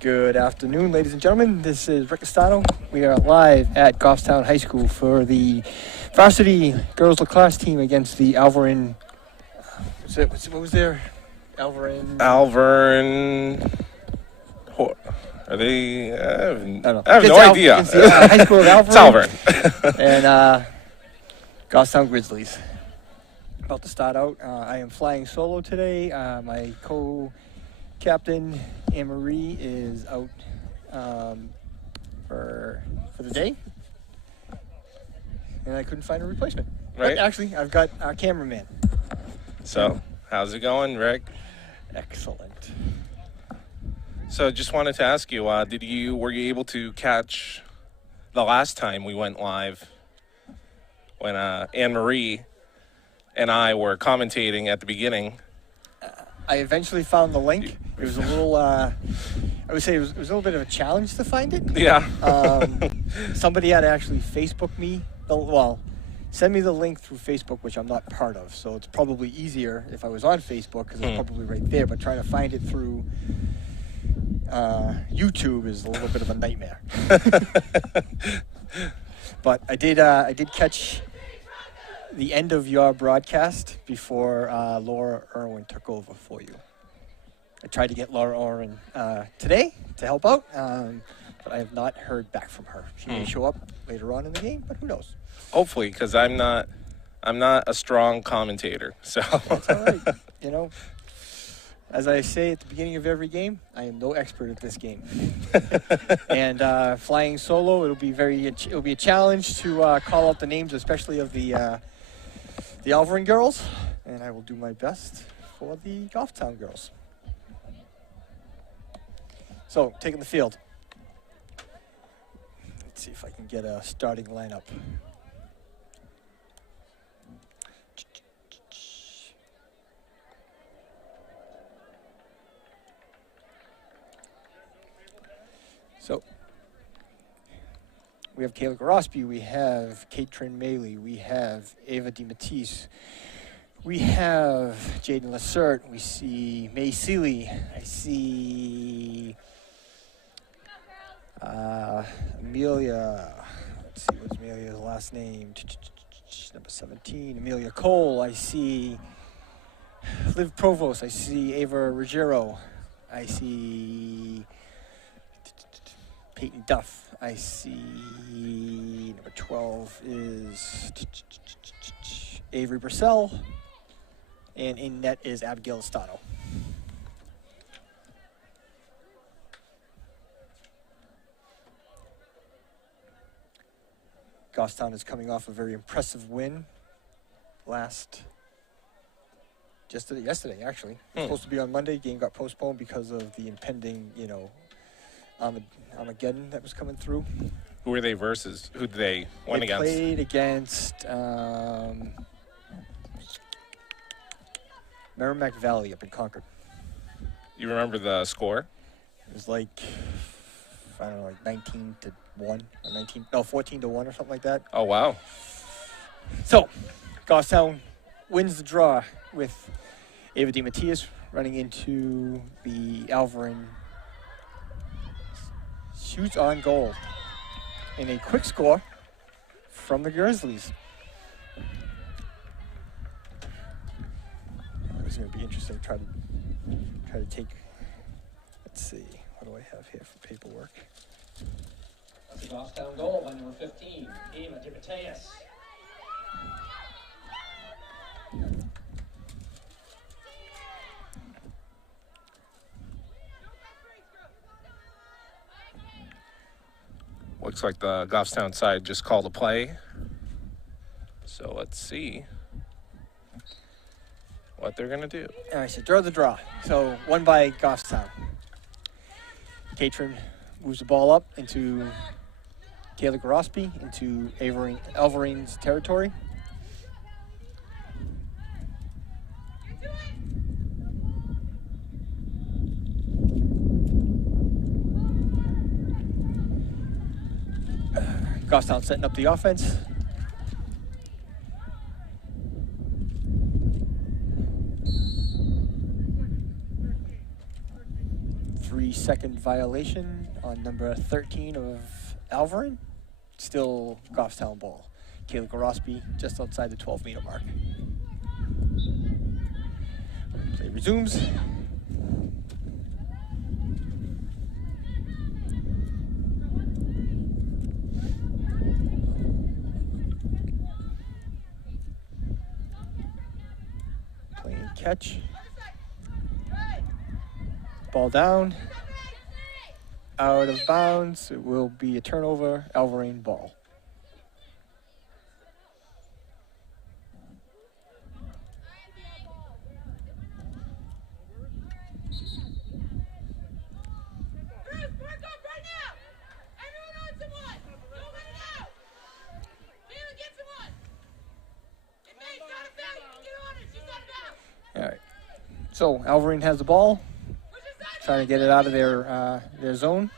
Good afternoon, ladies and gentlemen. This is Rick Castano. We are live at Goffstown High School for the varsity girls lacrosse team against the Alvirne. What was their Alvirne? Are they? I don't know. have no idea. It's the High School of Alvirne. It's Alvirne. And Goffstown Grizzlies. About to start out. I am flying solo today. My co-captain, Anne-Marie, is out for the day. And I couldn't find a replacement. Right. But actually, I've got our cameraman. So, how's it going, Rick? Excellent. So, just wanted to ask you, were you able to catch the last time we went live when Anne-Marie and I were commentating at the beginning? I eventually found the link. It was a little, I would say it was a little bit of a challenge to find it. Yeah. Somebody had to actually Facebook me, send me the link through Facebook, which I'm not part of. So it's probably easier if I was on Facebook because it's probably right there. But trying to find it through YouTube is a little bit of a nightmare. But I did catch the end of your broadcast before Laura Irwin took over for you. I tried to get Laura Irwin today to help out, but I have not heard back from her. She may show up later on in the game, but who knows? Hopefully, because I'm not a strong commentator. So that's all right. You know, as I say at the beginning of every game, I am no expert at this game. And flying solo, it'll be a challenge to call out the names, especially of the Alvirne girls, and I will do my best for the Goffstown girls. So, taking the field. Let's see if I can get a starting lineup. So, we have Kayla Gorospi, we have Katrin Maley, we have Ava DiMatisse, we have Jaden Lacerte, we see May Seeley, I see Amelia, let's see, what's Amelia's last name? Number 17, Amelia Cole, I see Liv Provost, I see Ava Ruggiero, I see Peyton Duff. I see number 12 is Avery Brissell, and in net is Abigail Estano. Goffstown is coming off a very impressive win yesterday actually. It was supposed to be on Monday. Game got postponed because of the impending, Armageddon that was coming through. who were they versus? Who did they win against? They played against Merrimack Valley up in Concord. You remember the score? It was like 19-1 or 14-1 or something like that. Oh, wow. So, Goffstown wins the draw with Ava DiMattias running into the Alvirne. Shoots on goal. And a quick score from the Grizzlies. It's going to be interesting to try to take. Let's see. What do I have here for paperwork? That's a Goffstown goal by number 15, Ava DiMattias. Looks like the Goffstown side just called a play. So let's see what they're going to do. All right, so draw the draw. So won by Goffstown. Katrin moves the ball up into Kayla Gorospi, into Alvirne's territory. Goffstown setting up the offense. 3-second violation on number 13 of Alvirne. Still Goffstown ball. Kayla Gorospe just outside the 12-meter mark. Play resumes. Playing catch. Ball down. Out of bounds. It will be a turnover. Alvirne ball. All right. So Alvirne has the ball. Trying to get it out of their zone.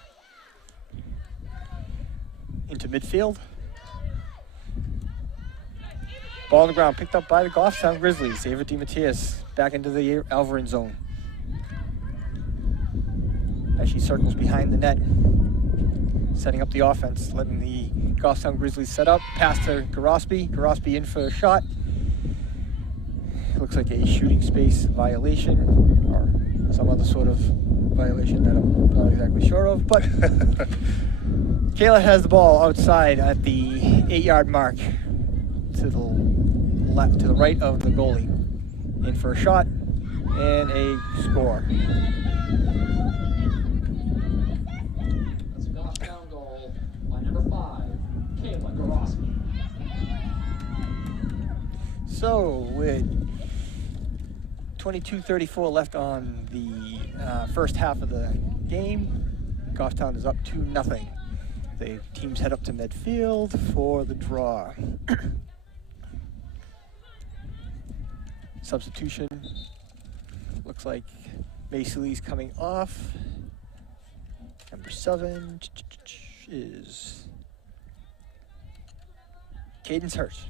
Into midfield. Ball on the ground, picked up by the Goffstown Grizzlies. Ava DiMattias back into the Alvirne zone. As she circles behind the net. Setting up the offense, letting the Goffstown Grizzlies set up. Pass to Gorospe. Gorospe in for a shot. Looks like a shooting space violation or some other sort of violation that I'm not exactly sure of. But Kayla has the ball outside at the 8-yard mark to the left, to the right of the goalie. In for a shot and a score. That's a Goffstown goal by number 5, Kayla Gorospe. So with 22:34 left on the first half of the game, Goffstown is up 2-0. The teams head up to midfield for the draw. Substitution. Looks like Macy's coming off. Number 7 is Cadence Hurst.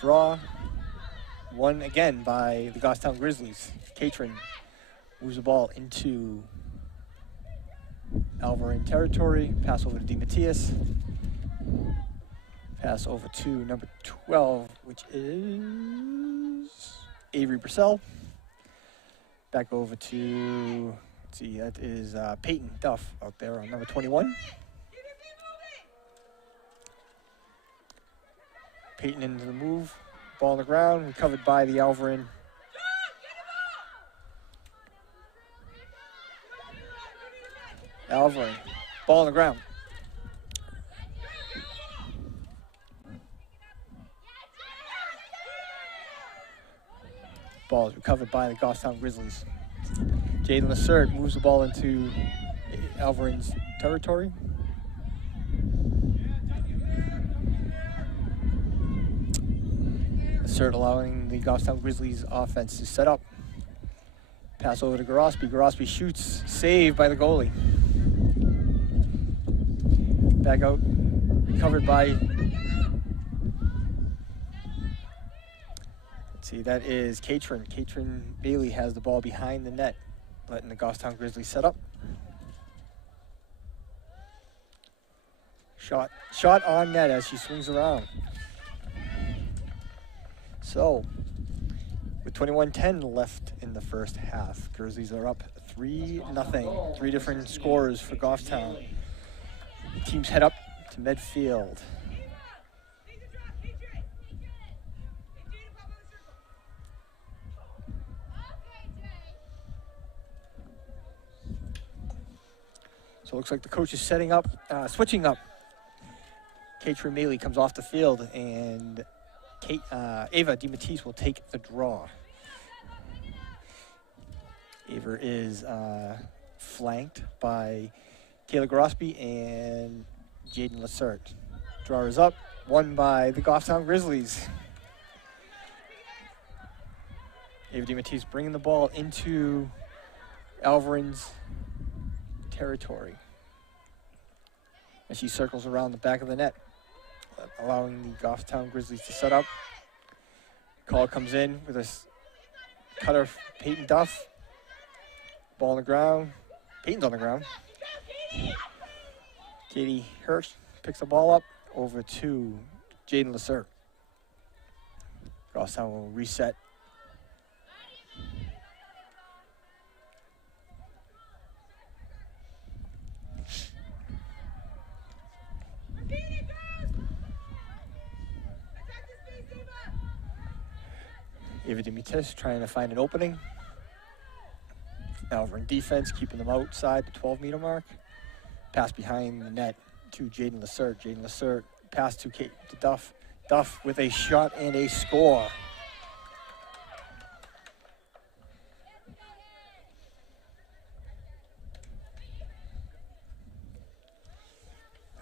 Draw, won again by the Goffstown Grizzlies. Catron moves the ball into Alvirne territory. Pass over to DiMattias. Pass over to number 12, which is Avery Brissell. Back over to, let's see, that is Peyton Duff out there on number 21. Peyton into the move. Ball on the ground, recovered by the Alvirne. Alvirne, ball on the ground. Ball is recovered by the Goffstown Grizzlies. Jaden Lacerte moves the ball into Alvirne's territory. Lacerte allowing the Goffstown Grizzlies offense to set up. Pass over to Gorospe. Gorospe shoots, saved by the goalie. Back out, recovered by, let's see, that is Catron. Catron Bailey has the ball behind the net, letting the Goffstown Grizzlies set up. Shot on net as she swings around. So, with 21-10 left in the first half, Grizzlies are up 3-0. 3 different scores for Goffstown. Teams head up to midfield. So it looks like the coach is setting up, switching up. Catron Bailey comes off the field, and Ava DiMattias will take the draw. Ava is flanked by Kayla Gorospe and Jaden Lacerte. Draw is up, won by the Goffstown Grizzlies. Ava DiMattias bringing the ball into Alvirne's territory as she circles around the back of the net, allowing the Goffstown Grizzlies to set up. Call comes in with a cutter, Peyton Duff. Ball on the ground. Peyton's on the ground. Katie Hirsch picks the ball up over to Jaden Lacerte. Goffstown will reset. Ava Dimitis trying to find an opening. Alvirne defense, keeping them outside the 12-meter mark. Pass behind the net to Jaden Lacerte. Jaden Lacerte pass to Duff. Duff with a shot and a score.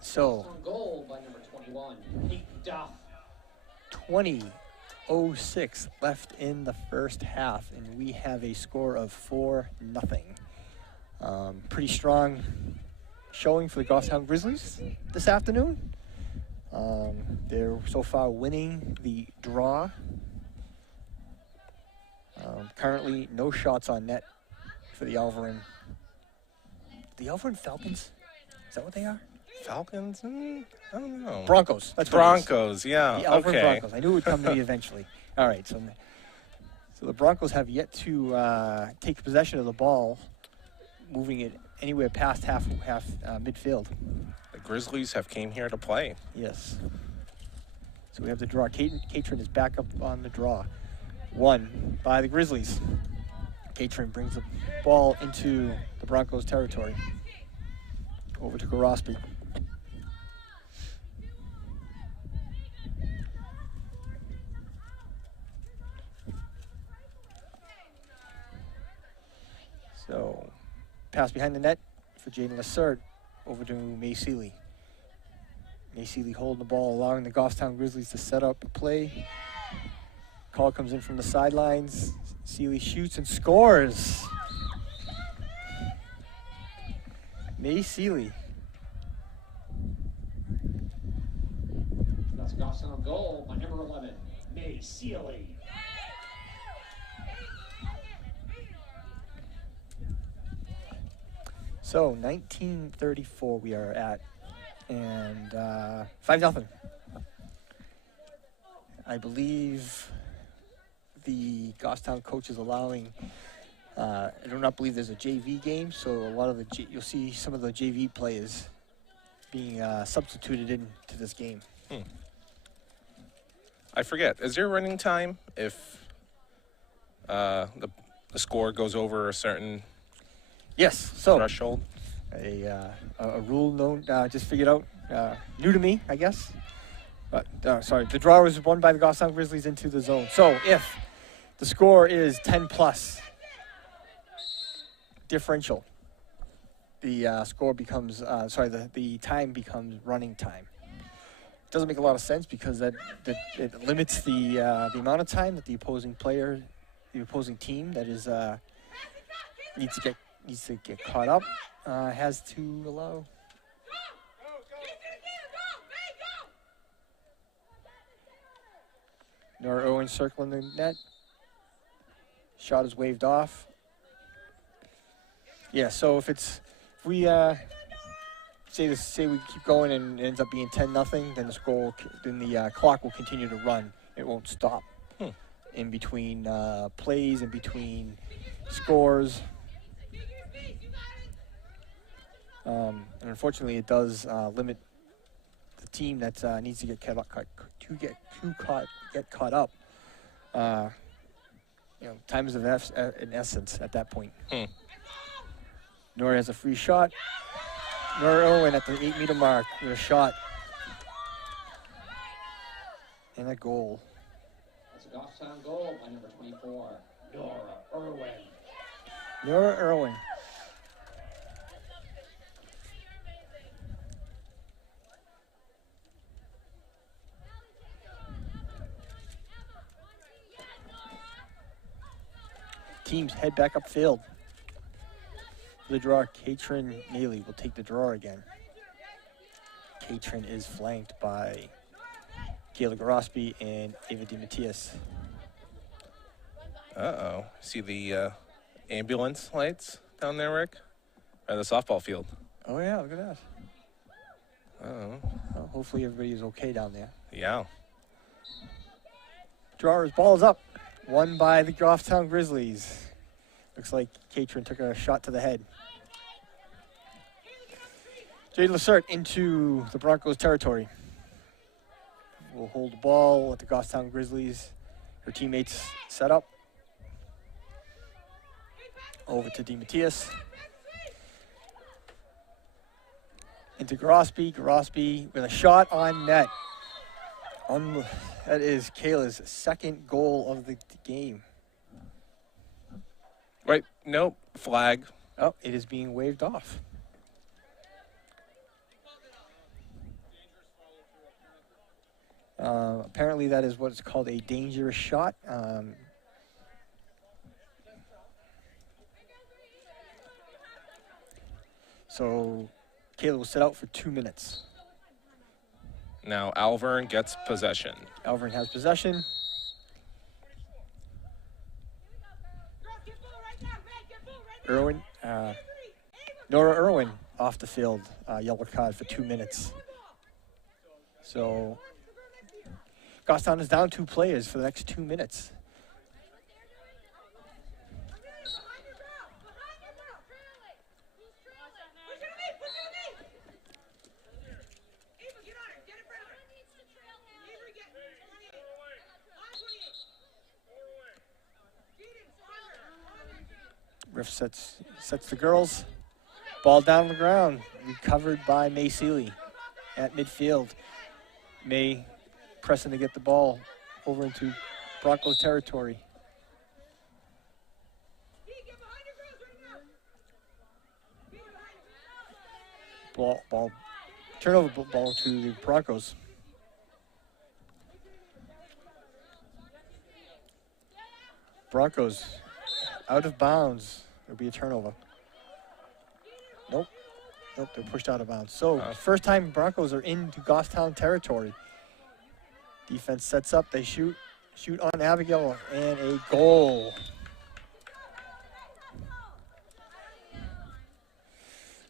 So, On goal by number 21, Peyton Duff. 20:06 left in the first half, and we have a score of 4-0. Pretty strong showing for the Goffstown Grizzlies this afternoon. They're so far winning the draw. Currently, no shots on net for the Alvirne. The Alvirne Falcons? Is that what they are? Falcons? I don't know. Broncos. That's what it is. Broncos, yeah. The Alvirne Okay. Broncos. I knew it would come to me eventually. All right, so the Broncos have yet to take possession of the ball, moving it anywhere past half midfield. The Grizzlies have came here to play. Yes. So we have the draw. Catron is back up on the draw. Won by the Grizzlies. Catron brings the ball into the Broncos territory. Over to Gorospe. So, pass behind the net for Jaden Lacerte over to May Seeley. May Seeley holding the ball, allowing the Goffstown Grizzlies to set up a play. Call comes in from the sidelines. Seeley shoots and scores. May Seeley. That's Goffstown goal by number 11, May Seeley. So 1934 we are at, and 5-0. I believe the Goffstown coach is allowing. I do not believe there's a JV game, so a lot of you'll see some of the JV players being substituted into this game. I forget. Is there running time if the score goes over a certain Yes. So threshold? a rule known, just figured out, new to me, I guess. But sorry, the draw was won by the Goffstown Grizzlies into the zone. So if the score is 10 plus differential, the score becomes the time becomes running time. Doesn't make a lot of sense because that it limits the amount of time that the opposing team that is needs to get caught up has to allow. Nora Owen circling the net. Shot is waved off. Yeah, so if we say we keep going and it ends up being 10-0, then the clock will continue to run. It won't stop in between plays, in between scores. And unfortunately, it does limit the team that needs to get caught up. Time is in essence at that point. Nora has a free shot. Nora Owen at the 8-meter mark with a shot and a goal. That's a Goffstown goal by number 24, Nora Irwin. Nora Irwin. Teams head back upfield. For the draw, Catron Neely will take the draw again. Catron is flanked by Kayla Gorospe and Ava DeMattias. Uh-oh. See the ambulance lights down there, Rick? Or the softball field. Oh, yeah, look at that. Uh-oh. Well, hopefully everybody is okay down there. Yeah. Drawers, ball is up. Won by the Goffstown Grizzlies. Looks like Catron took a shot to the head. Jade Lacerte into the Broncos territory. Will hold the ball, let the Goffstown Grizzlies, her teammates set up. Over to DeMatteis. Into Grosby. Grosby with a shot on net. That is Kayla's second goal of the game. Right. Nope. Flag. Oh, it is being waved off. Apparently that is what is called a dangerous shot. So Kayla will sit out for 2 minutes. Now Alvirne gets possession. Alvirne has possession. Irwin, Nora Irwin off the field, yellow card for 2 minutes. So Goffstown is down 2 players for the next 2 minutes. Riff sets the girls. Ball down on the ground. Recovered by May Seeley at midfield. May pressing to get the ball over into Broncos territory. Turnover ball to the Broncos. Broncos out of bounds. There'll be a turnover. Nope, they're pushed out of bounds. So first time Broncos are into Goffstown territory. Defense sets up, they shoot on Abigail, and a goal.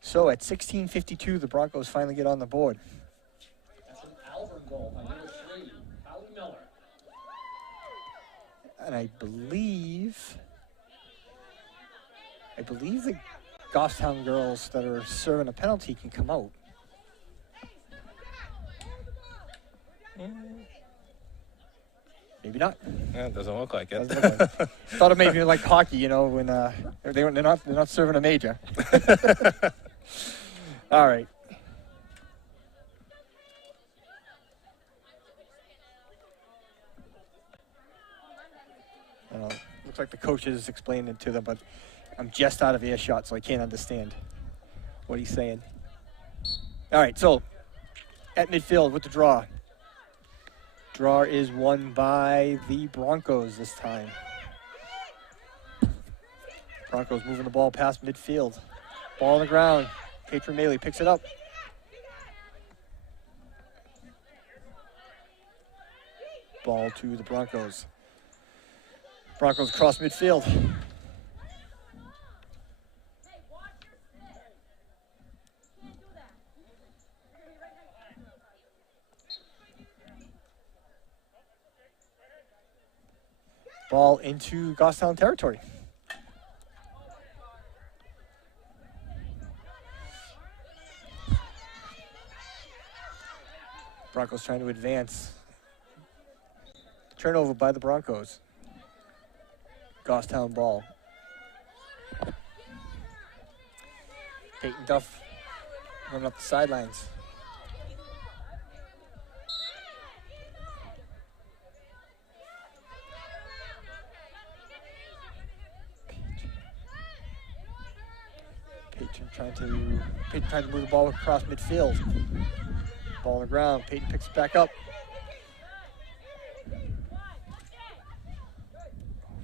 So at 16:52, the Broncos finally get on the board. That's an Alvirne goal by number 3, Holly Miller. And I believe the Goffstown girls that are serving a penalty can come out. Maybe not. Yeah, it doesn't look like it. Doesn't look like. Thought it may be like hockey, you know, when they're not serving a major. All right. Looks like the coaches explained it to them, but I'm just out of earshot, so I can't understand what he's saying. All right, so at midfield with the draw. Draw is won by the Broncos this time. Broncos moving the ball past midfield. Ball on the ground. Patron Maley picks it up. Ball to the Broncos. Broncos cross midfield. Ball into Goffstown territory. Broncos trying to advance. Turnover by the Broncos. Goffstown ball. Peyton Duff running up the sidelines. Peyton trying to move the ball across midfield. Ball on the ground. Peyton picks it back up.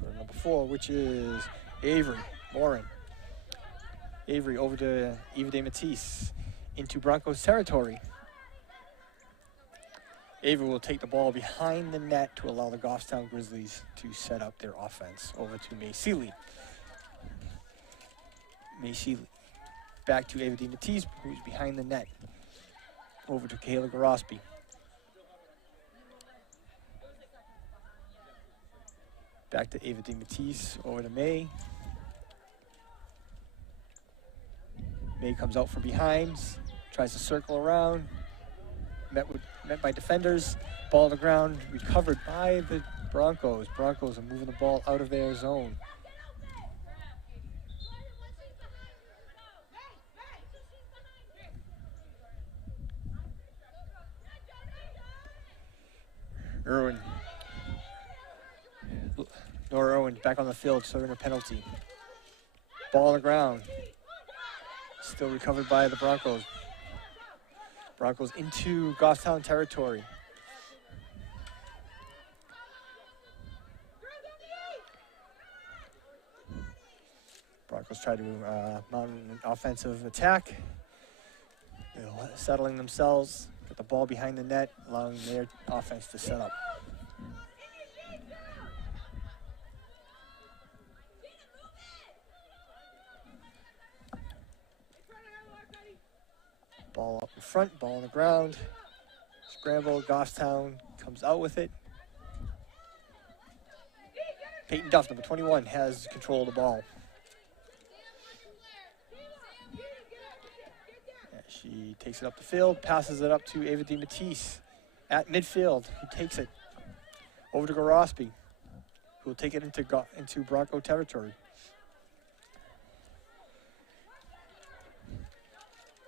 For number 4, which is Avery Morin. Avery over to Eva DeMatteis into Broncos territory. Ava will take the ball behind the net to allow the Goffstown Grizzlies to set up their offense. Over to May Seeley. May Seeley. Back to Ava DiMattise, who's behind the net. Over to Kayla Garospi. Back to Ava DiMattise, over to May. May comes out from behind, tries to circle around. Met by defenders. Ball on the ground, recovered by the Broncos. Broncos are moving the ball out of their zone. Irwin. Nora Irwin back on the field, serving a penalty. Ball on the ground. Still recovered by the Broncos. Broncos into Goffstown territory. Broncos try to mount an offensive attack. They're settling themselves, get the ball behind the net, allowing their offense to set up. Ball up in front, ball on the ground. Scramble, Goffstown comes out with it. Peyton Duff, number 21, has control of the ball. She takes it up the field, passes it up to Ava DiMattise at midfield, who takes it over to Garospi, who will take it into Bronco territory.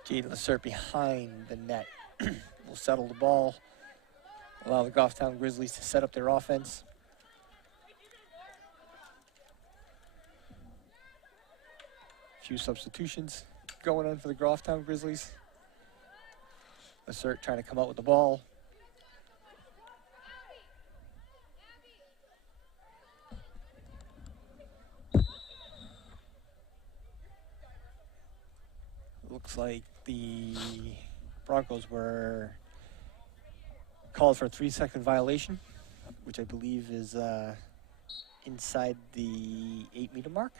Jade Lacerte behind the net will settle the ball, allow the Goffstown Grizzlies to set up their offense. A few substitutions going on for the Goffstown Grizzlies. Lacerte trying to come out with the ball. Looks like the Broncos were called for a 3-second violation, which I believe is inside the 8-meter mark.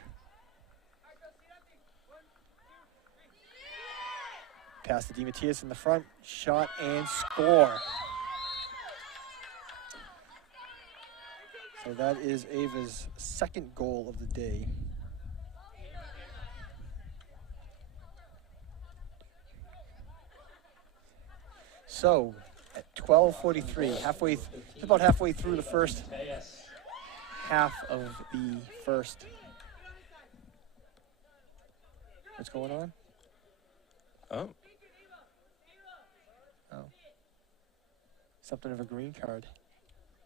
Pass to DiMattise in the front, shot and score. So that is Ava's second goal of the day. So at 12:43, about halfway through the first half of the first. What's going on? Oh. Something of a green card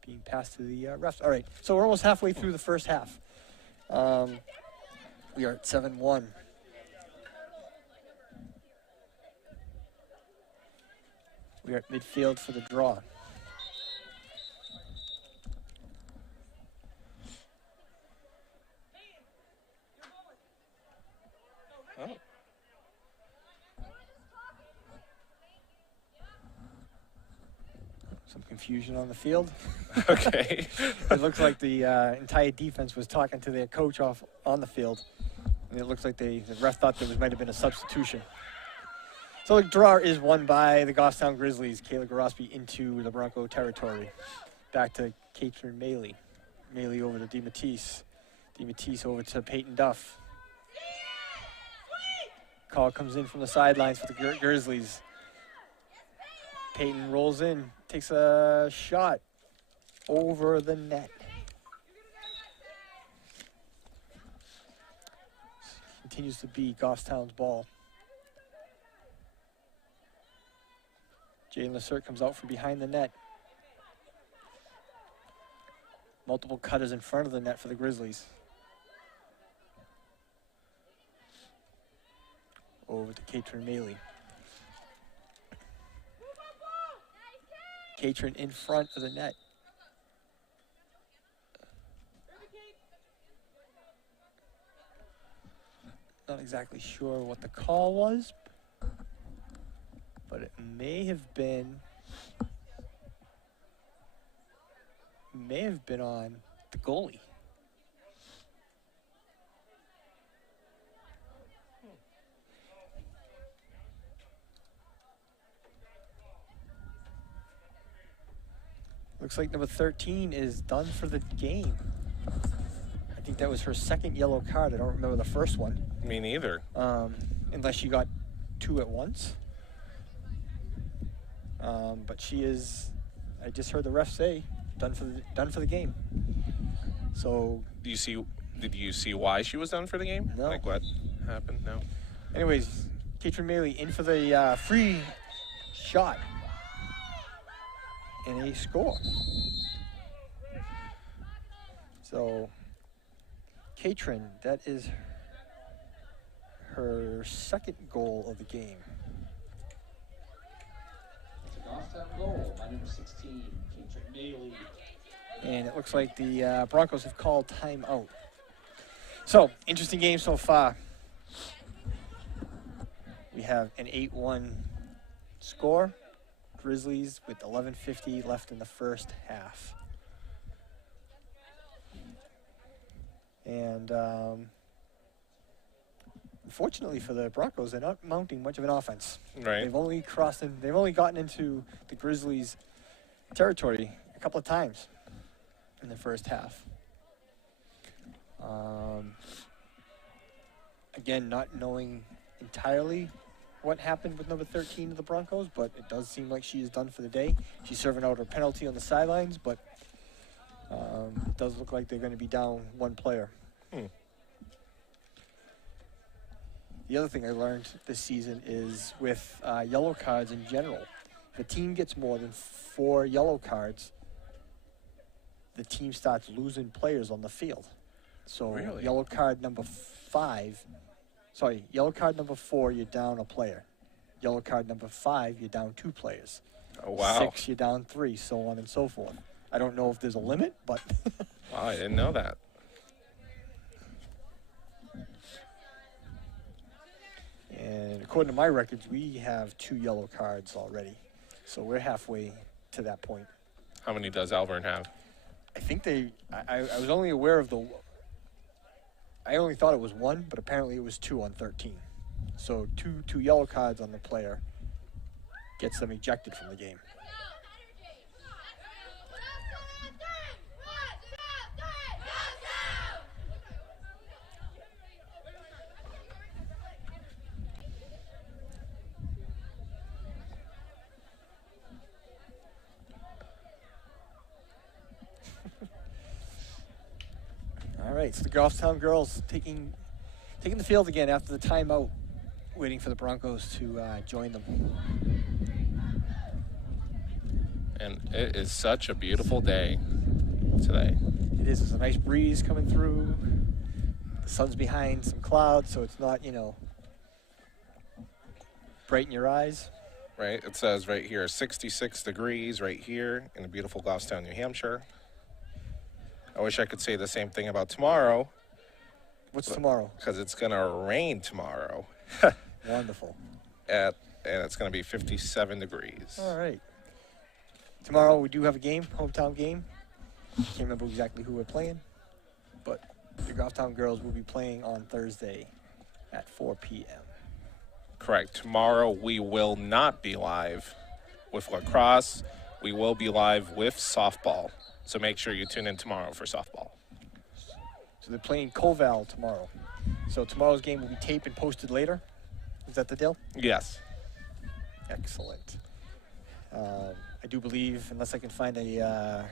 being passed to the refs. All right, so we're almost halfway through the first half. We are at 7-1. We are at midfield for the draw. Oh. Some confusion on the field. Okay. It looks like the entire defense was talking to their coach off on the field. And it looks like the ref thought there might have been a substitution. So the draw is won by the Goffstown Grizzlies. Kayla Garospi into the Bronco territory. Back to Katrin Maley. Maley over to DiMattise. DiMattise over to Peyton Duff. Call comes in from the sidelines for the Grizzlies. Peyton rolls in, takes a shot over the net. Continues to be Goffstown's ball. Jane Lacerte comes out from behind the net. Multiple cutters in front of the net for the Grizzlies. Over to Katrin Maley. Katrin in front of the net. Not exactly sure what the call was, but it may have been may have been on the goalie. Looks like number 13 is done for the game. I think that was her second yellow card. I don't remember the first one. Me neither. Unless she got 2 at once. But she is, I just heard the ref say, done for the game. So. Did you see why she was done for the game? No. Like what happened? No. Anyways, Katrin Maley in for the free shot. And a score. So, Katrin, that is her second goal of the game. It's a Goffstown goal by number 16, Katrin Maley. And it looks like the Broncos have called timeout. So, interesting game so far. We have an 8-1 score. Grizzlies with 11:50 left in the first half. And unfortunately for the Broncos, they're not mounting much of an offense. Right. They've only gotten into the Grizzlies' territory a couple of times in the first half. Again, not knowing entirely what happened with number 13 of the Broncos, but it does seem like she is done for the day. She's serving out her penalty on the sidelines, but it does look like they're going to be down one player. The other thing I learned this season is with yellow cards in general, if a team gets more than 4 yellow cards, the team starts losing players on the field. So Really? yellow card number 4, you're down a player. Yellow card number 5, you're down 2 players. Oh, wow. 6, you're down 3, so on and so forth. I don't know if there's a limit, but Wow, I didn't know that. and according to my records, we have 2 yellow cards already. So we're halfway to that point. How many does Alvirne have? I think I was only aware of I only thought it was 1, but apparently it was 2 on 13. So two yellow cards on the player gets them ejected from the game. All right, so the Goffstown girls taking the field again after the timeout, waiting for the Broncos to join them. And it is such a beautiful day today. It is. There's a nice breeze coming through. The sun's behind some clouds, so it's not, bright in your eyes. Right? It says right here 66 degrees right here in the beautiful Goffstown, New Hampshire. I wish I could say the same thing about tomorrow. What's tomorrow? Because it's going to rain tomorrow. Wonderful. And it's going to be 57 degrees. All right. Tomorrow we do have a game, hometown game. Can't remember exactly who we're playing, but the Goffstown girls will be playing on Thursday at 4 p.m. Correct. Tomorrow we will not be live with lacrosse. We will be live with softball. So make sure you tune in tomorrow for softball. So they're playing Koval tomorrow. So tomorrow's game will be taped and posted later. Is that the deal? Yes. Excellent. I do believe, unless I can find a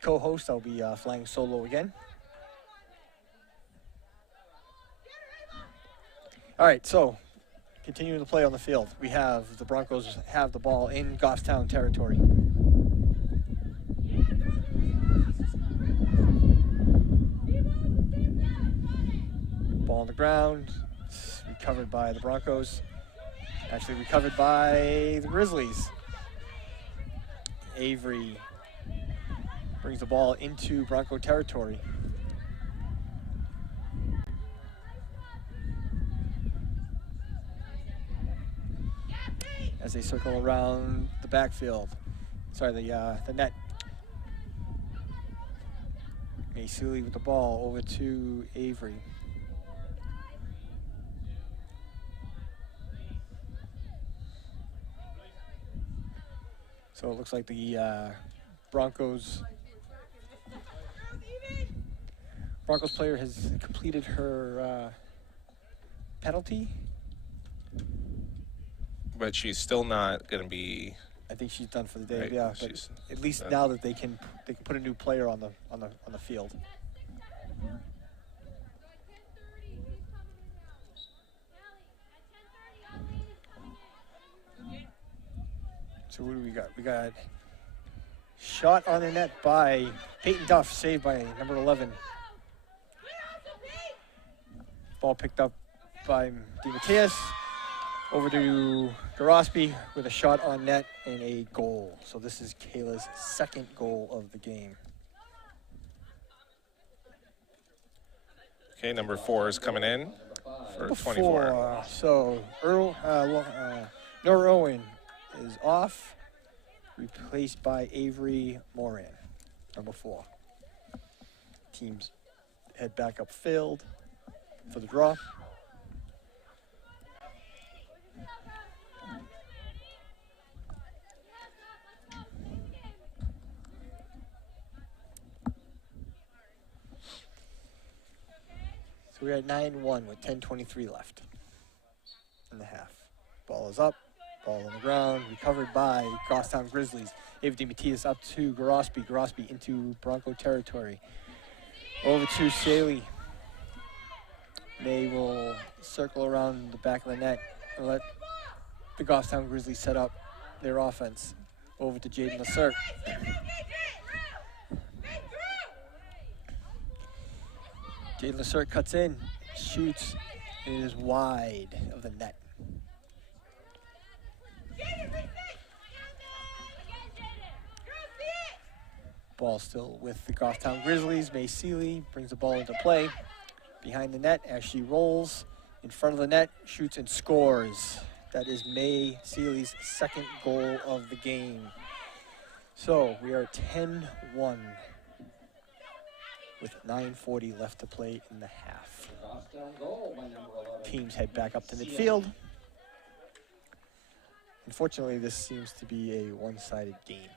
co-host, I'll be flying solo again. All right, so continuing to play on the field. We have the Broncos have the ball in Goffstown territory. Ball on the ground. It's recovered by the Broncos. Actually recovered by the Grizzlies. Avery brings the ball into Bronco territory. As they circle around the backfield. Sorry, the net. Sealy with the ball over to Avery. So it looks like the Broncos player has completed her penalty. But she's still not going to be. I think she's done for the day. Right, Yeah, but she's at least done. now that they can put a new player on the field. So what do we got? We got shot on the net by Peyton Duff, saved by number 11. Ball picked up by DeMatteis. Over to Garospi with a shot on net and a goal. So this is Kayla's second goal of the game. Okay, number 4 is coming in for Number 24. 4. So Nora Owen is off, replaced by Avery Moran, number 4. Teams head back upfield for the draw. So we're at 9-1 with 10:23 left in the half. Ball is up, ball on the ground, recovered by Goffstown Grizzlies. Avery DeMatteis up to Garospi. Garospi into Bronco territory. Over to Saley. They will circle around the back of the net and let the Goffstown Grizzlies set up their offense. Over to Jaden Lacerte. Jaden Lacerte cuts in, shoots, and it is wide of the net. Ball still with the Goffstown Grizzlies. May Seeley brings the ball into play. Behind the net as she rolls. In front of the net, shoots and scores. That is May Seeley's second goal of the game. So we are 10-1 with 9:40 left to play in the half. Teams head back up to midfield. Unfortunately, this seems to be a one-sided game.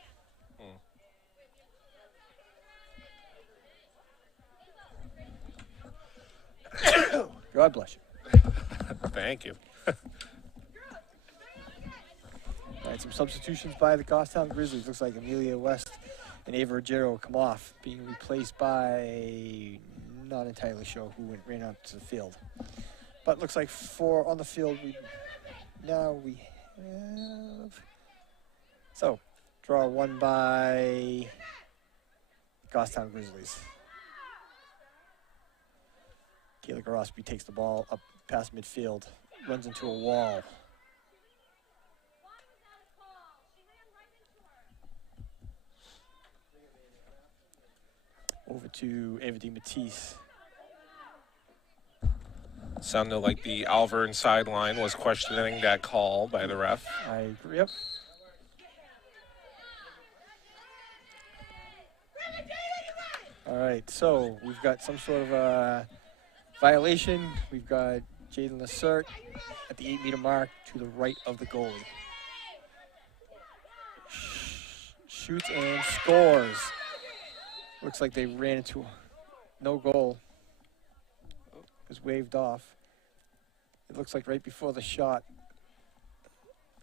God bless you. Thank you. All right, some substitutions by the Goffstown Grizzlies. Looks like Amelia West and Ava Ruggiero come off, being replaced by, not entirely sure who ran up to the field. But looks like 4 on the field. We have. So, draw 1 by Goffstown Grizzlies. Kayla Garospi takes the ball up past midfield, runs into a wall. Over to Ava DeMatteis. Sounded like the Alvirne sideline was questioning that call by the ref. I agree. Yep. All right, so we've got some sort of violation. We've got Jaden Lacerte at the 8-meter mark to the right of the goalie. Shoots and scores. Looks like they ran into no goal. It was waved off. It looks like right before the shot,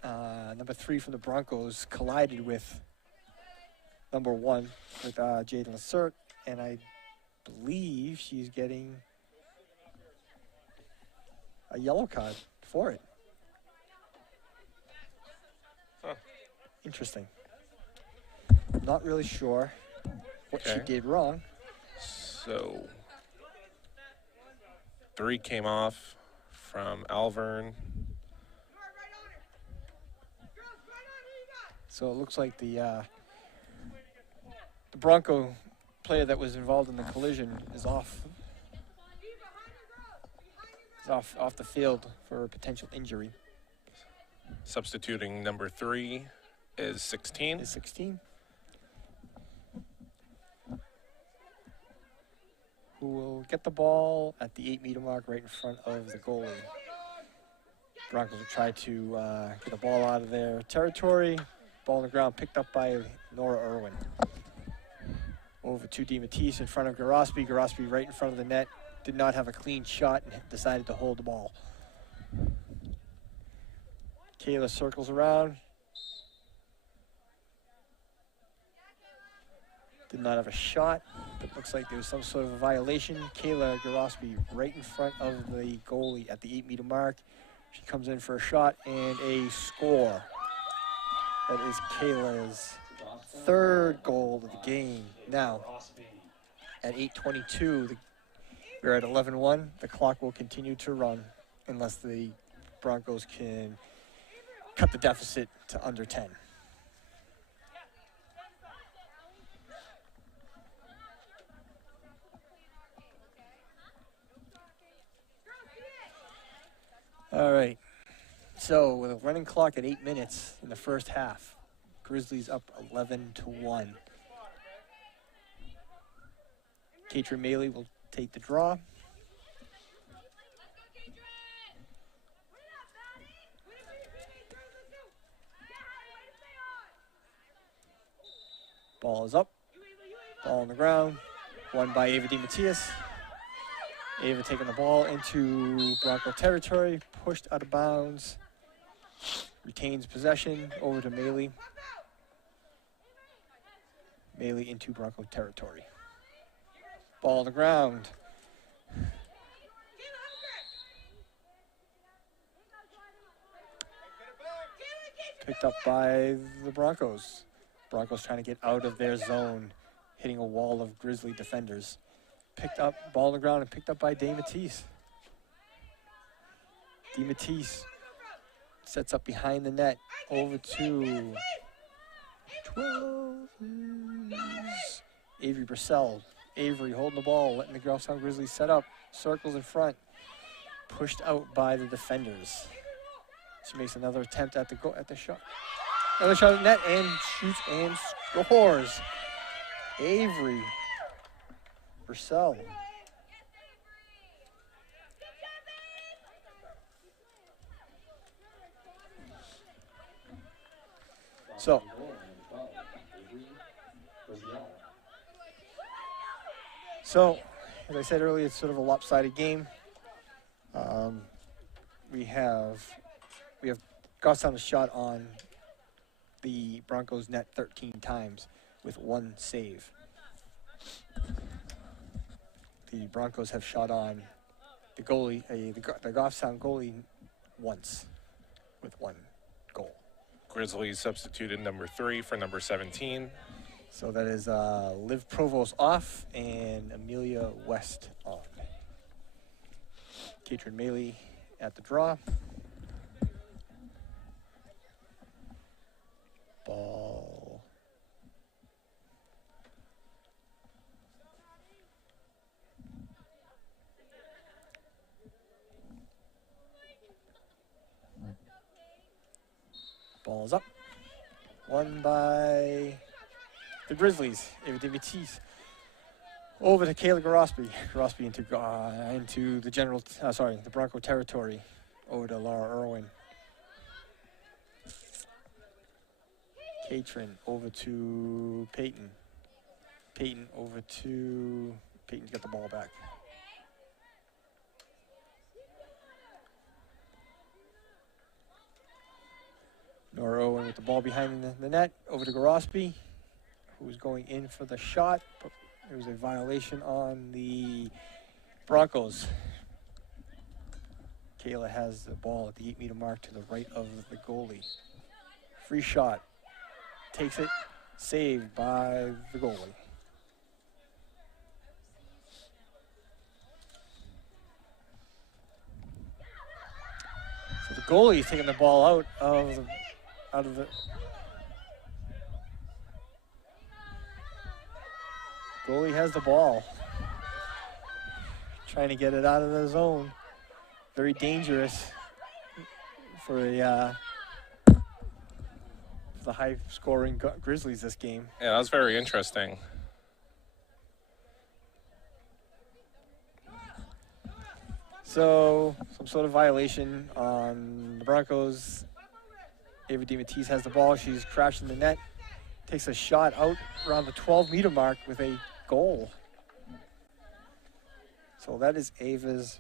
number 3 from the Broncos collided with number 1 with Jaden Lacerte, and I believe she's getting a yellow card for it. Huh. Interesting. Not really sure what she Okay. did wrong. So 3 came off from Alvirne. So it looks like the Bronco player that was involved in the collision is off. Is off the field for a potential injury. Substituting number 3 is 16. Is 16. who will get the ball at the 8-meter mark right in front of the goalie. Broncos will try to get the ball out of their territory. Ball on the ground picked up by Nora Irwin. Over to DiMattise in front of Garospi. Garospi right in front of the net. Did not have a clean shot and decided to hold the ball. Kayla circles around. Did not have a shot, but looks like there was some sort of a violation. Kayla Garospi right in front of the goalie at the 8-meter mark. She comes in for a shot and a score. That is Kayla's third goal of the game. Now, at 8:22, we're at 11-1. The clock will continue to run unless the Broncos can cut the deficit to under 10. All right. So with a running clock at 8 minutes in the first half, Grizzlies up 11-1. Katrin Maley will take the draw. Ball is up. Ball on the ground. Won by Ava DiMattise. Ava taking the ball into Bronco territory. Pushed out of bounds. Retains possession over to Maley. Maley into Bronco territory. Ball on the ground. Picked up by the Broncos. Broncos trying to get out of their zone, hitting a wall of Grizzly defenders. Picked up, ball on the ground, and picked up by DiMattise. DiMattise sets up behind the net, over to 12. Avery Brissell. Avery holding the ball, letting the Goffstown Grizzlies set up. Circles in front. Pushed out by the defenders. She makes another attempt at the shot. Another shot at net and shoots and scores. Avery Brissell. So, as I said earlier, it's sort of a lopsided game. We have Goffstown a shot on the Broncos net 13 times with 1 save. The Broncos have shot on the goalie, the Goffstown goalie once with 1 goal. Grizzlies substituted number 3 for number 17. So that is Liv Provost off and Amelia West on. Katrin Maley at the draw. Ball. Ball is up. Won by the Grizzlies. Ava DiMattise. Over to Kayla Garospi. Garospi into the Bronco territory. Over to Laura Irwin. Katrin over to Peyton. Peyton over to Peyton's got the ball back. Nora Owen with the ball behind the net. Over to Garospi, who's going in for the shot, but there was a violation on the Broncos. Kayla has the ball at the 8-meter mark to the right of the goalie. Free shot. Takes it. Saved by the goalie. So the goalie is taking the ball out of the goalie has the ball. Trying to get it out of the zone. Very dangerous for the high-scoring Grizzlies this game. Yeah, that was very interesting. So, some sort of violation on the Broncos. Ava DiMatteis has the ball. She's crashing the net. Takes a shot out around the 12-meter mark with a goal. So that is Ava's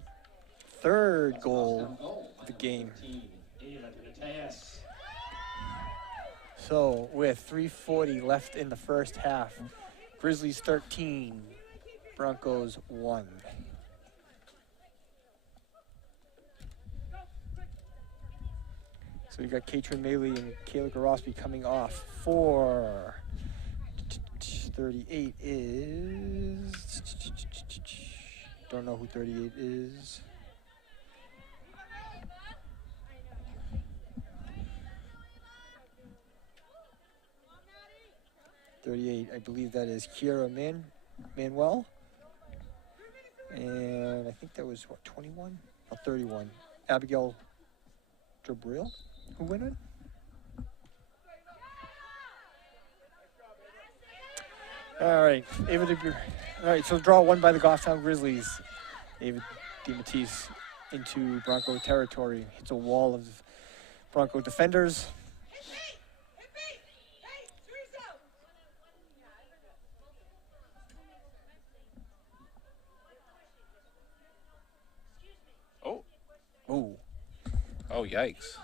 third goal of the game. So with 3:40 left in the first half, Grizzlies 13, Broncos 1. So you've got Katrin Maley and Kayla Gorospe coming off for 38 is... Don't know who 38 is. I believe that is Kiera Manuel. And I think that was, what, 21? Or 31. Abigail Jabril, who went in? All right, all right, so draw one by the Goffstown Grizzlies. Ava DiMatteis into Bronco territory. Hits a wall of Bronco defenders. Oh, yikes.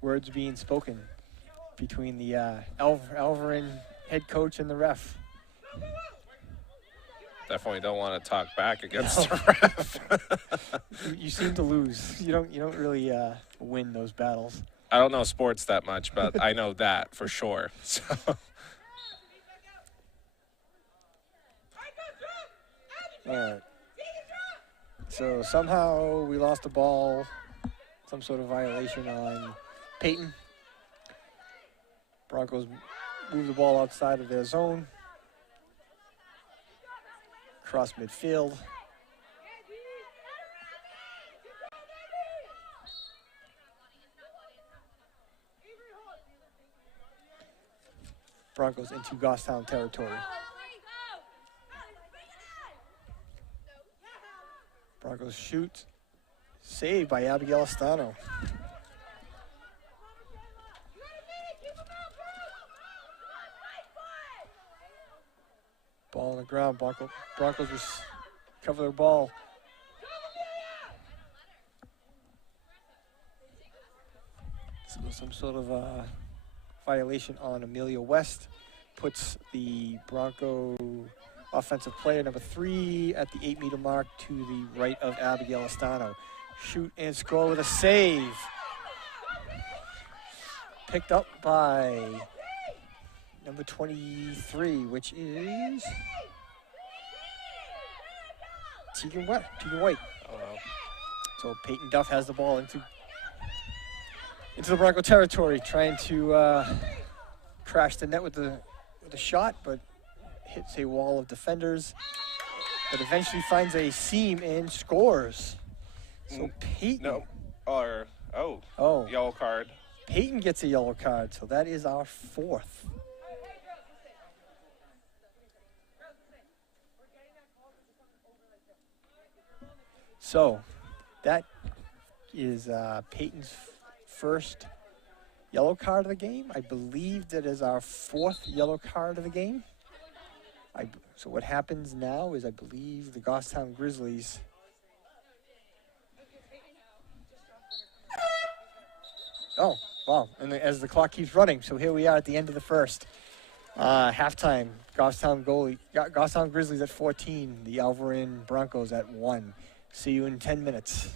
Words being spoken between the Alvirne head coach and the ref. Definitely don't want to talk back against the ref. You seem to lose. You don't really win those battles. I don't know sports that much, but I know that for sure. So. All right. So somehow we lost the ball, some sort of violation on Peyton. Broncos move the ball outside of their zone. Cross midfield. Broncos into Goffstown territory. Broncos shoot. Saved by Abigail Estano. Ball on the ground. Broncos recover their ball. So some sort of violation on Amelia West. Puts the Bronco offensive player number 3 at the 8-meter mark to the right of Abigail Estano. Shoot and score with a save. Picked up by number 23, which is Tegan White. Oh, well. So Peyton Duff has the ball into the Bronco territory, trying to crash the net with the shot, but hits a wall of defenders, but eventually finds a seam and scores. So Peyton. Yellow card. Peyton gets a yellow card, so that is our 4th. So that is Peyton's first yellow card of the game. I believe that is our 4th yellow card of the game. So what happens now is I believe the Goffstown Grizzlies Oh, wow. And as the clock keeps running, so here we are at the end of the first. Halftime, Goffstown Grizzlies at 14, the Alvirne Broncos at 1. See you in 10 minutes.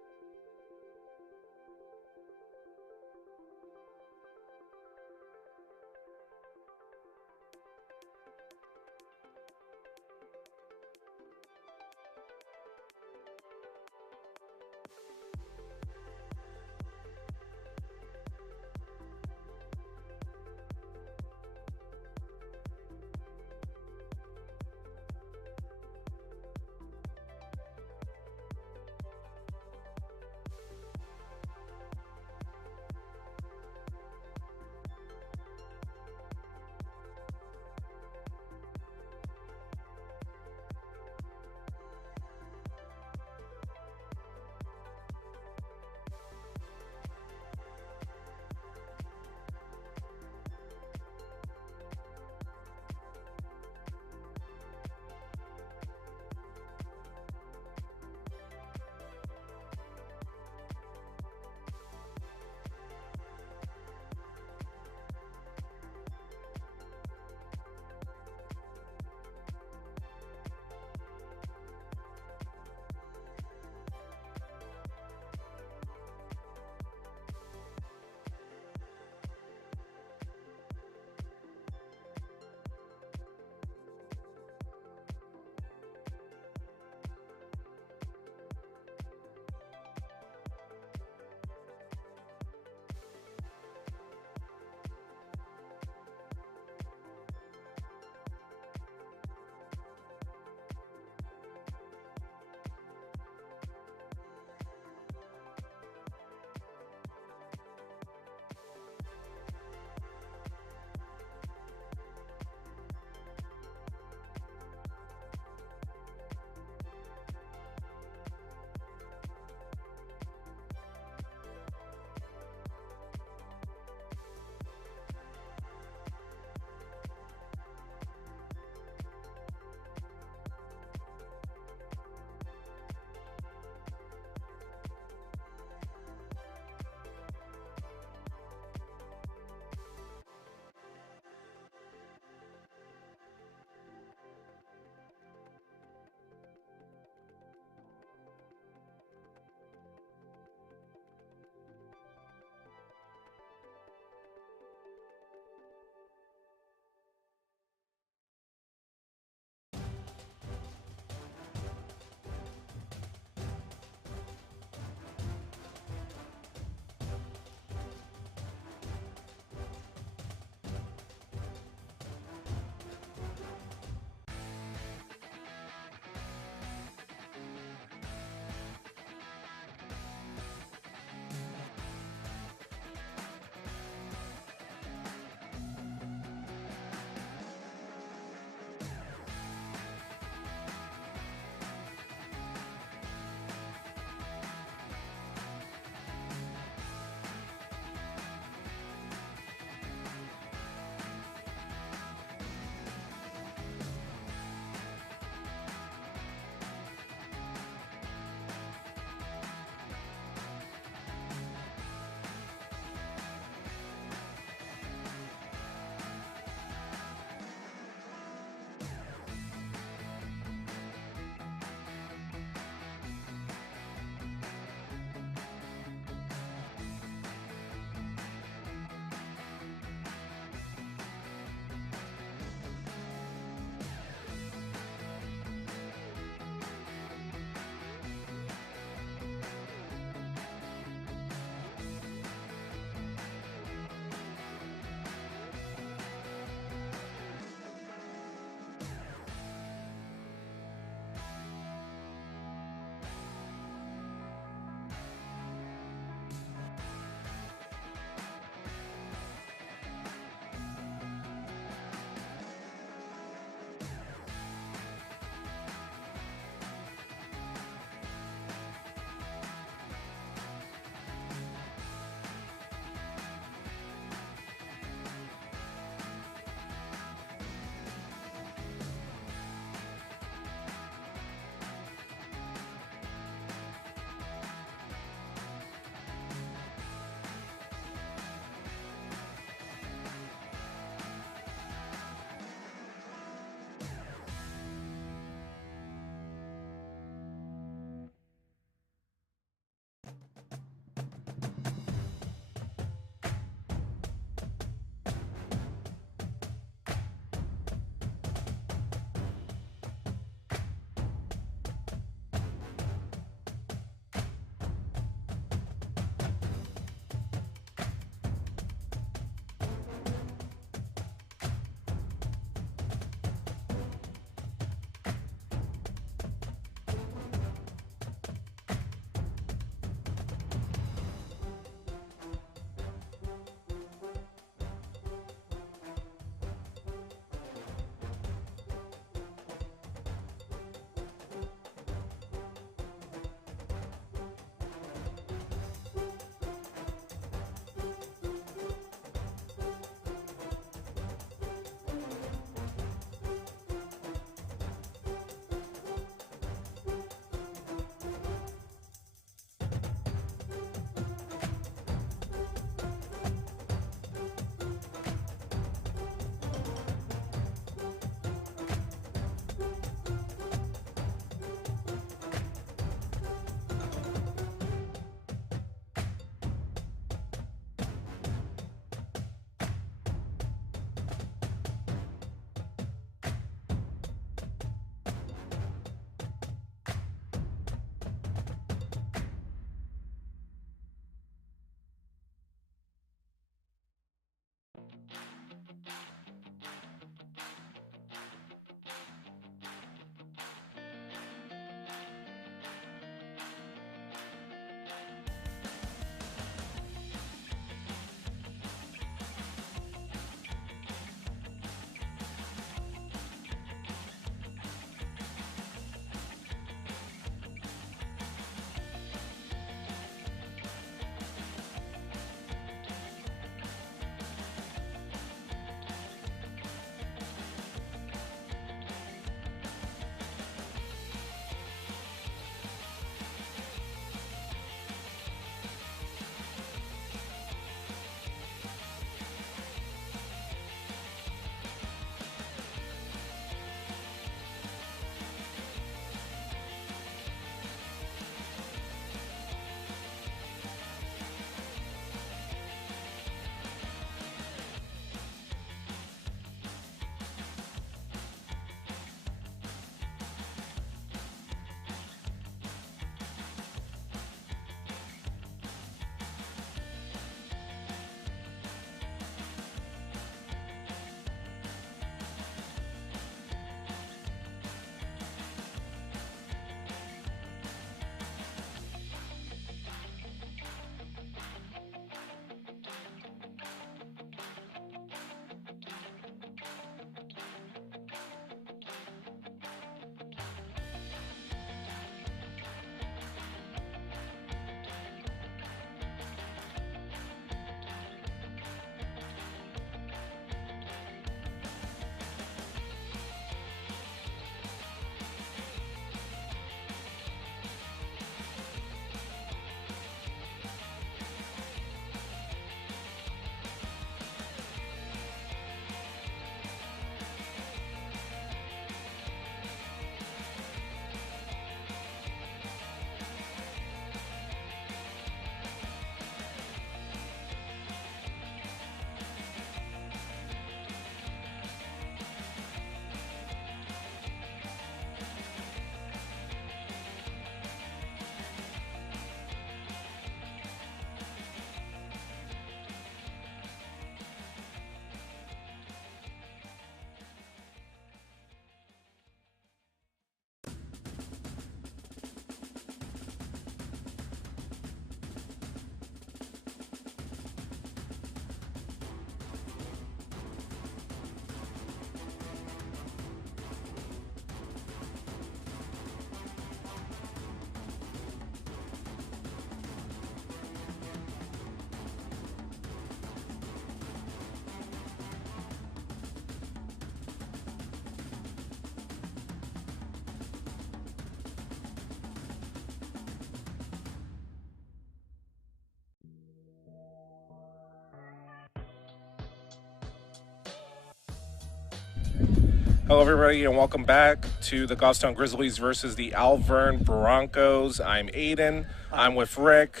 Hello, everybody, and welcome back to the Goffstown Grizzlies versus the Alvirne Broncos. I'm Aiden. I'm with Rick.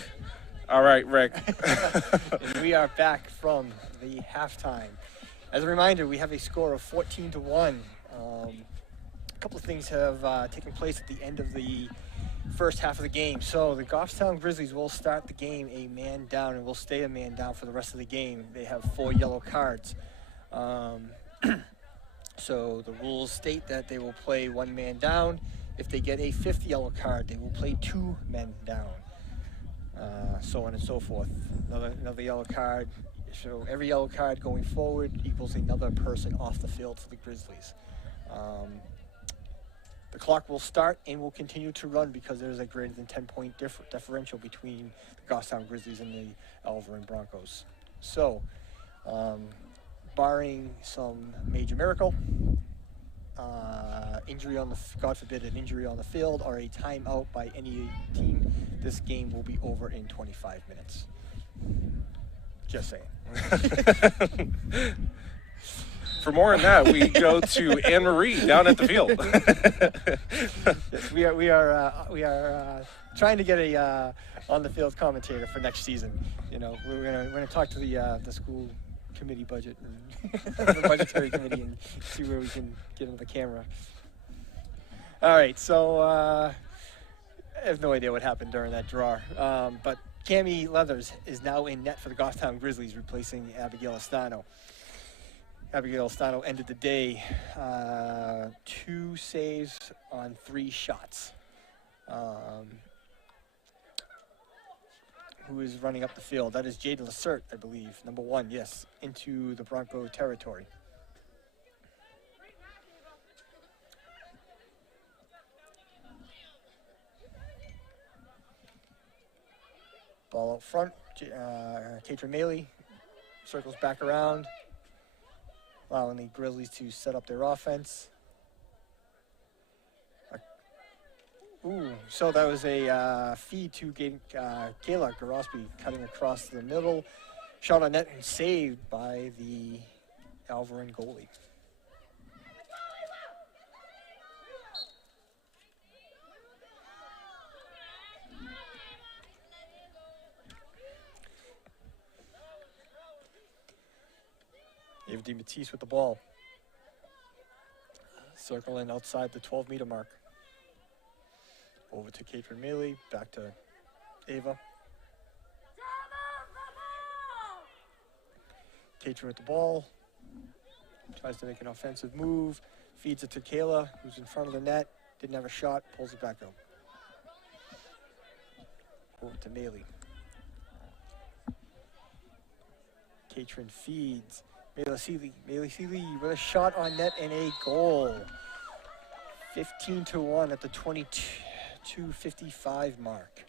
All right, Rick. And we are back from the halftime. As a reminder, we have a score of 14-1. A couple of things have taken place at the end of the first half of the game. So the Goffstown Grizzlies will start the game a man down and will stay a man down for the rest of the game. They have 4 yellow cards. So the rules state that they will play 1 man down. If they get a 5th yellow card, they will play 2 men down. So on and so forth. Another yellow card. So every yellow card going forward equals another person off the field for the Grizzlies. The clock will start and will continue to run because there is a greater than 10-point differential between the Goffstown Grizzlies and the Alvirne Broncos. So, barring some major miracle, injury on the, God forbid, an injury on the field or a timeout by any team, this game will be over in 25 minutes. Just saying. For more on that, we go to Anne Marie down at the field. Yes, we are trying to get a on the field commentator for next season. You know, we're gonna talk to the school committee budget and the budgetary committee and see where we can get on the camera. All right, so I have no idea what happened during that draw, but Cami Leathers is now in net for the Goffstown Grizzlies, replacing Abigail Estano. Abigail Estano ended the day 2 saves on 3 shots. Who is running up the field? That is Jade Lacerte, I believe. Number 1, yes, into the Bronco territory. Ball out front. Katrin Maley circles back around, allowing the Grizzlies to set up their offense. So that was a feed to Kayla Garospi, cutting across the middle. Shot on net and saved by the Alvirne goalie. Ava DiMattise with the ball. Circling outside the 12-meter mark. Over to Katrin Maley, back to Ava. Katrin with the ball. Tries to make an offensive move. Feeds it to Kayla, who's in front of the net. Didn't have a shot, pulls it back out. Over to Maley. Katrin feeds. Maley Seeley with a shot on net and a goal. 15-1 at the 22:55 mark.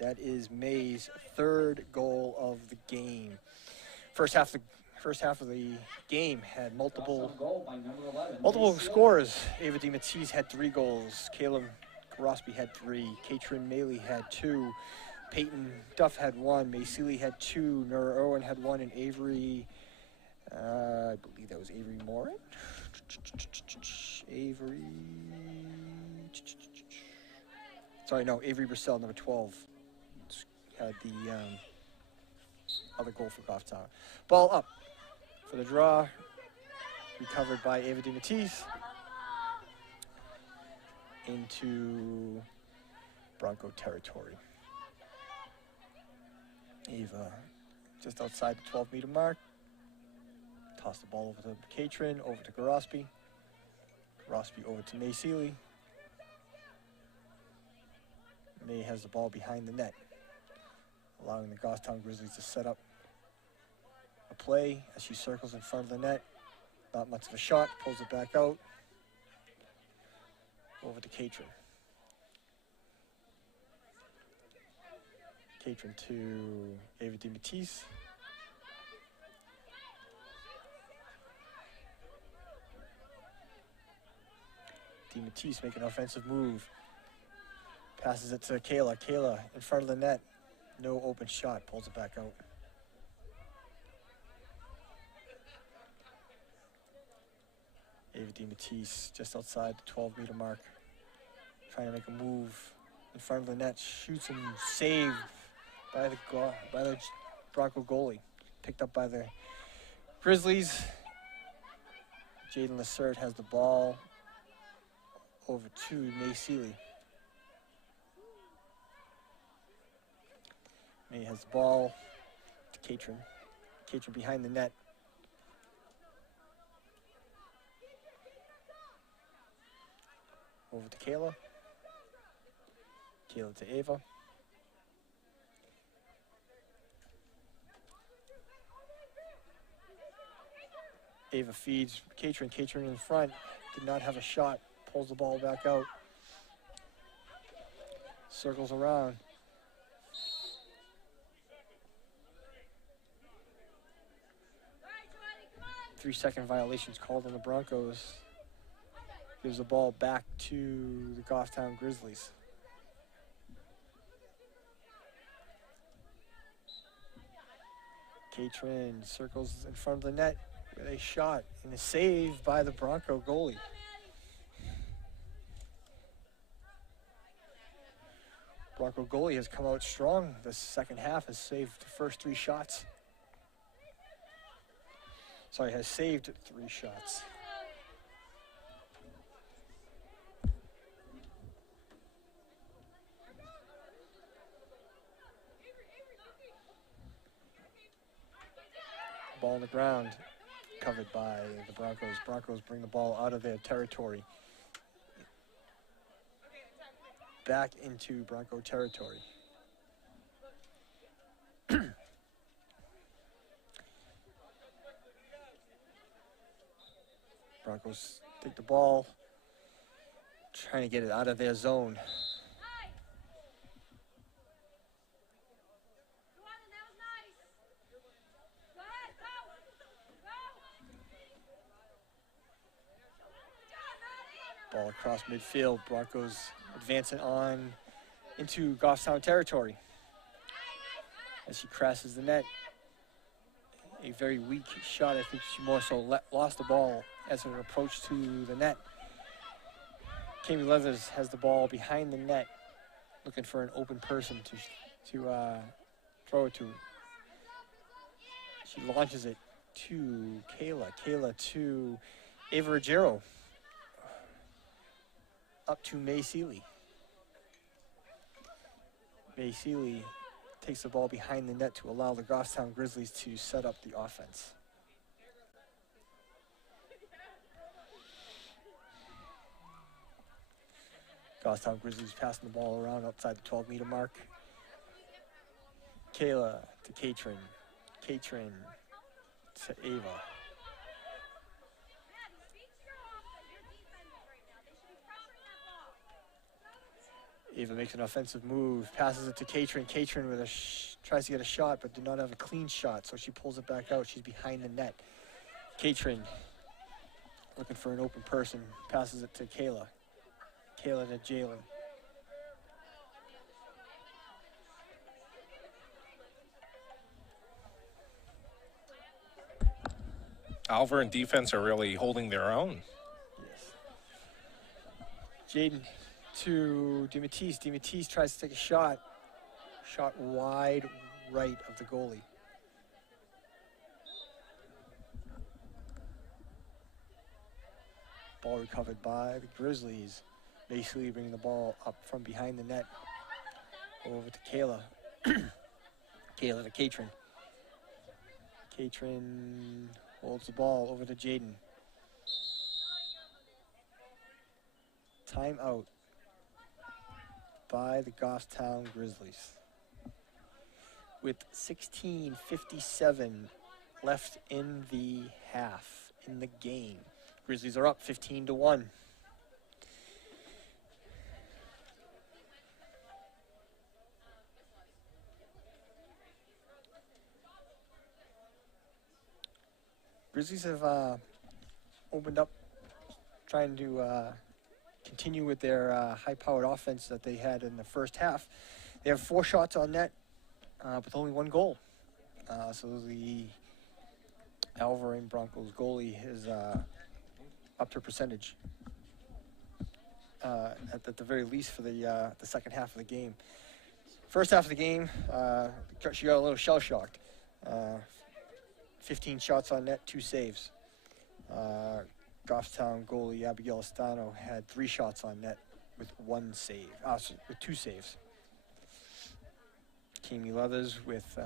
That is May's 3rd goal of the game. First half of the game had multiple scorers. Ava DiMattise had 3 goals. Kayla Garospi had 3. Katrin Maley had 2. Peyton Duff had 1. May Seeley had 2. Nora Irwin had 1. And Avery, I believe that was Avery Morin. Avery Brissell, number 12, had the other goal for Goffstown. Ball up for the draw, recovered by Ava DiMattise into Bronco territory. Ava just outside the 12-meter mark. Toss the ball over to Katrin, over to Garospi. Garospi over to May Seeley. May has the ball behind the net, allowing the Goffstown Grizzlies to set up a play as she circles in front of the net. Not much of a shot, pulls it back out. Over to Katrin. Katrin to Ava DiMattise. DiMattise making an offensive move. Passes it to Kayla. Kayla in front of the net. No open shot. Pulls it back out. Ava DiMattise just outside the 12-meter mark. Trying to make a move in front of the net. Shoots and saved by the Bronco goalie. Picked up by the Grizzlies. Jaden Lacerte has the ball over to May Seeley. May has the ball to Catron. Catron behind the net. Over to Kayla. Kayla to Ava. Ava feeds Catron. Catron in front. Did not have a shot. Pulls the ball back out. Circles around. Three-second violations called on the Broncos. Gives the ball back to the Goffstown Grizzlies. Catron circles in front of the net with a shot and a save by the Bronco goalie. Bronco goalie has come out strong. The second half has saved the first 3 shots. Sorry, has saved 3 shots. Ball on the ground, covered by the Broncos. Broncos bring the ball out of their territory. Back into Bronco territory. Broncos take the ball, trying to get it out of their zone. Ball across midfield. Broncos advancing on into Goffstown territory. As she crosses the net. A very weak shot. I think she more so lost the ball as an approach to the net. Kami Leathers has the ball behind the net, looking for an open person to throw it to. She launches it to Kayla. Kayla to Ava Ruggiero. Up to May Seeley. May Seeley takes the ball behind the net to allow the Goffstown Grizzlies to set up the offense. Goffstown Grizzlies passing the ball around outside the 12-meter mark. Kayla to Catron. Catron to Ava. Ava makes an offensive move, passes it to Catron. Catron with tries to get a shot, but did not have a clean shot, so she pulls it back out. She's behind the net. Catron looking for an open person, passes it to Kayla. Kayla to Jalen. Alvirne defense are really holding their own. Yes. Jaden to DiMattise. DiMattise tries to take a shot. Shot wide right of the goalie. Ball recovered by the Grizzlies. Basically bringing the ball up from behind the net. Over to Kayla. Kayla to Catron. Catron holds the ball over to Jaden. Timeout by the Goffstown Grizzlies. With 16:57 left in the half in the game. Grizzlies are up 15-1. Grizzlies have opened up, trying to continue with their high-powered offense that they had in the first half. They have 4 shots on net with only 1 goal. So the Alvirne Broncos goalie has upped her percentage at the very least for the second half of the game. First half of the game, she got a little shell-shocked. 15 shots on net, 2 saves. Goffstown goalie Abigail Estano had 3 shots on net with 1 save, with 2 saves. Kami Leathers with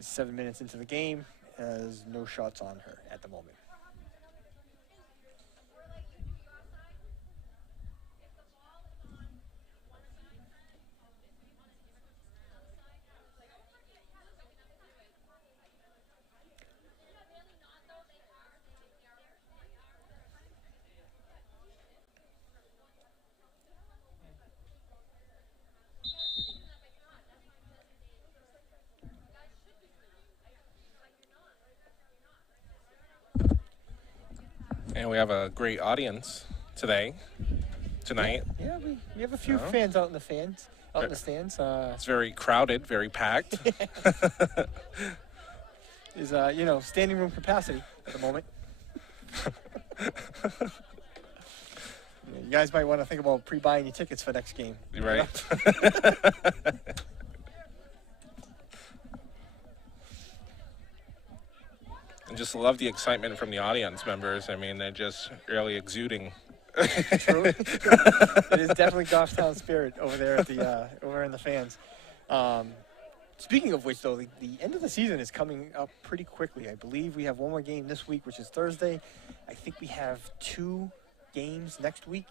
7 minutes into the game has no shots on her at the moment. And we have a great audience tonight. Yeah, we have a few fans out in the stands. It's very crowded, very packed. Is standing room capacity at the moment. You guys might want to think about pre-buying your tickets for next game. You're right. And just love the excitement from the audience members. I mean, they're just really exuding. True. It is definitely Goffstown spirit over there at the over in the fans. Speaking of which, though, the end of the season is coming up pretty quickly. I believe we have one more game this week, which is Thursday. I think we have 2 games next week,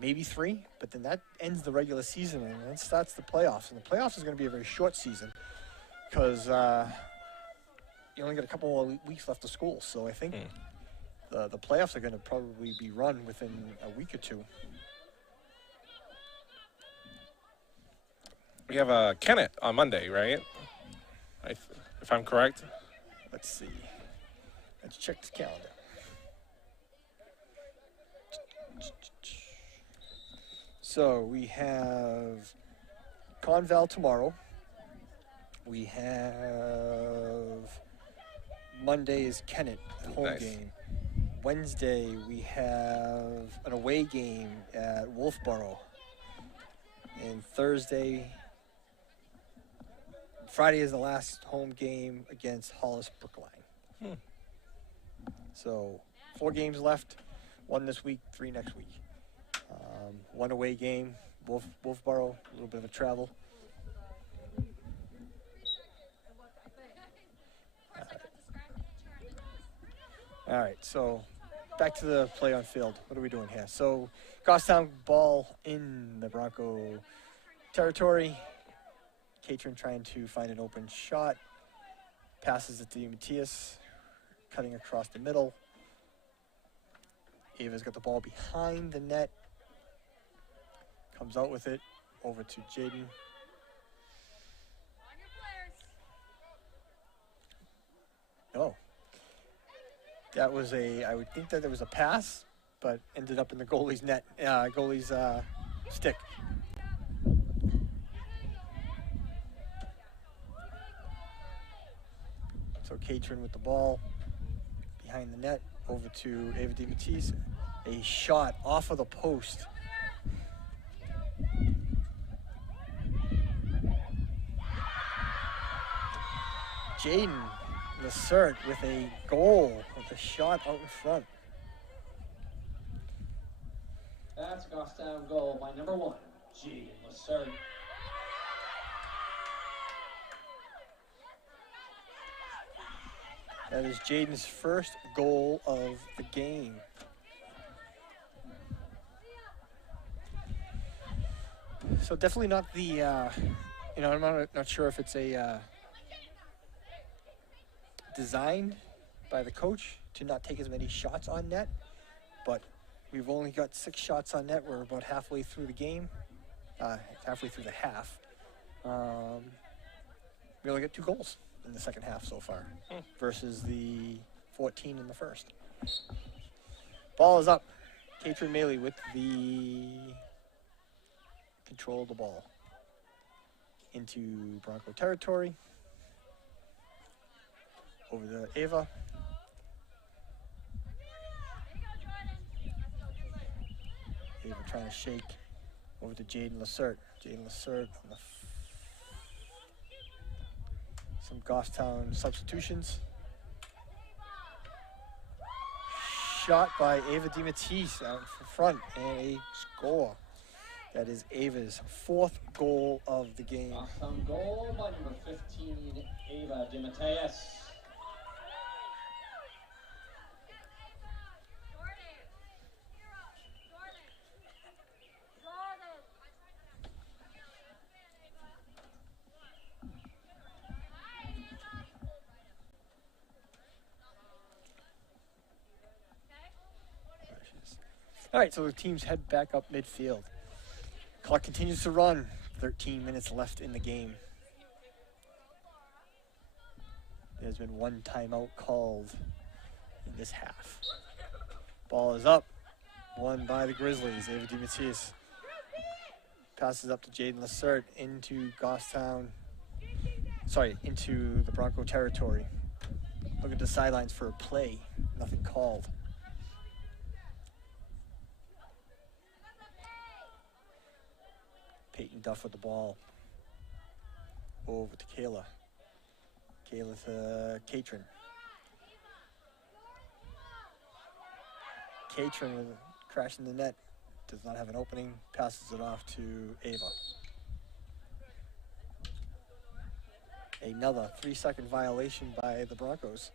maybe 3. But then that ends the regular season, and then starts the playoffs. And the playoffs is going to be a very short season because you only got a couple more weeks left of school. So I think the playoffs are going to probably be run within a week or 2. We have Kennett on Monday, right? If I'm correct. Let's see. Let's check the calendar. So we have Conval tomorrow. We have Monday is Kennett, home game. Wednesday we have an away game at Wolfboro. And Friday is the last home game against Hollis Brookline. So 4 games left, 1 this week, 3 next week. 1 away game, Wolfboro, a little bit of a travel. All right, so back to the play on field. What are we doing here? So Goffstown ball in the Bronco territory. Catron trying to find an open shot. Passes it to Matthias, cutting across the middle. Ava's got the ball behind the net. Comes out with it, over to Jaden. Oh. That was I would think that there was a pass, but ended up in the goalie's net, stick. So Catron with the ball behind the net, over to Ava DeMatisse. A shot off of the post. Jaden Lacerte with a goal, with a shot out in front. That's Goffstown goal by number 1, G. Lacerte. That is Jaden's first goal of the game. So definitely not the, I'm not sure if it's a designed by the coach to not take as many shots on net, but we've only got 6 shots on net. We're about halfway through the game, halfway through the half. We only got 2 goals in the second half so far versus the 14 in the first. Ball is up. Catron Maley with the control of the ball into Bronco territory. Over to Ava. Ava trying to shake over to Jaden Lacerte. Jaden Lacerte on the some Goffstown substitutions. Shot by Ava DiMatisse out in front and a score. That is Ava's 4th goal of the game. Goffstown goal by number 15, Ava DiMatteis. All right, so the teams head back up midfield. Clock continues to run. 13 minutes left in the game. There's been one timeout called in this half. Ball is up. Won by the Grizzlies. Ava DiMatisse passes up to Jaden Lacerte into Goffstown. Sorry, into the Bronco territory. Look at the sidelines for a play. Nothing called. Peyton Duff with the ball. Over to Kayla. Kayla to Katrin. Katrin with a crash in the net. Does not have an opening. Passes it off to Ava. Another 3-second violation by the Broncos.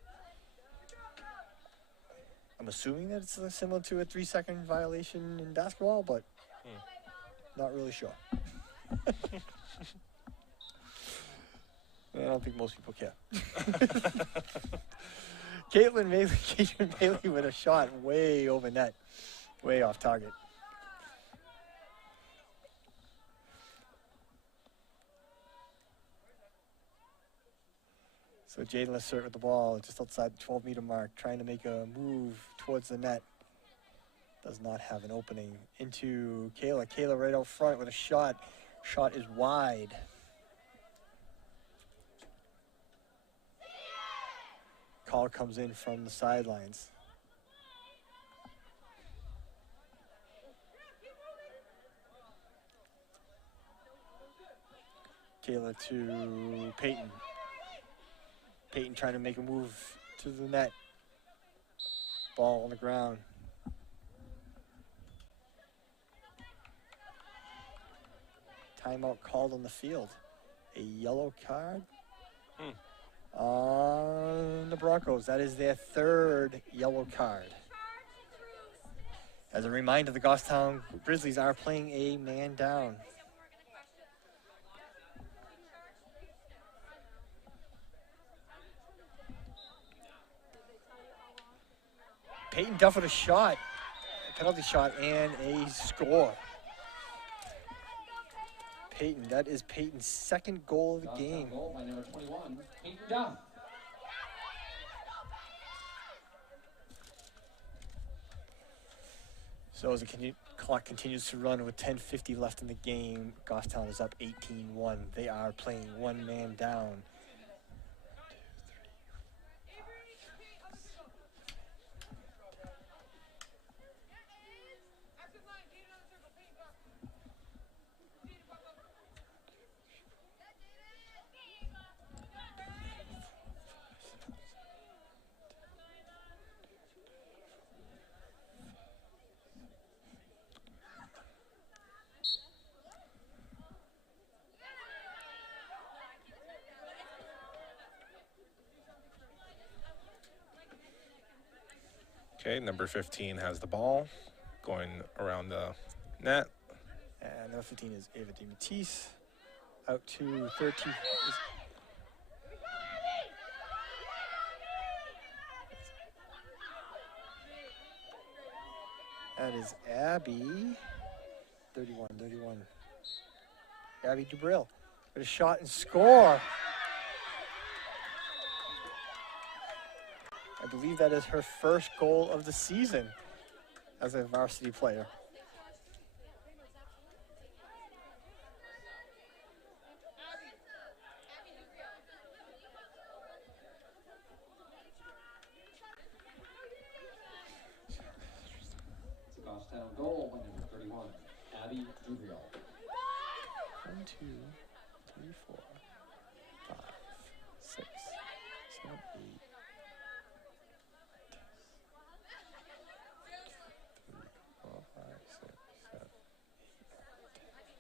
I'm assuming that it's similar to a 3-second violation in basketball, but not really sure. I don't think most people care. Caitlin Bailey with a shot way over net, way off target. So Jaden Lacerte with the ball just outside the 12-meter mark, trying to make a move towards the net. Does not have an opening. Into Kayla. Kayla right out front with a shot. Shot is wide. Call comes in from the sidelines. Kayla to Peyton. Peyton trying to make a move to the net. Ball on the ground. Timeout called on the field. A yellow card on the Broncos. That is their 3rd yellow card. As a reminder, the Goffstown Grizzlies are playing a man down. Peyton Duff with a shot, a penalty shot, and a score. Peyton, that is Peyton's 2nd goal of the game. Goal by number 21, Peyton Duff. So as the clock continues to run with 10:50 left in the game, Goffstown is up 18-1. They are playing one man down. Okay, number 15 has the ball going around the net. And number 15 is Ava DiMatisse. Out to 13. That is Abby. 31. Abby Dubril with a shot and score. I believe that is her 1st goal of the season as a varsity player. Goffstown goal by number 31. 2, 3, 4, 5, 6, 7, 8. 4, 5, 6, 7, 4, 5, 6, 7, 8, 10, 11.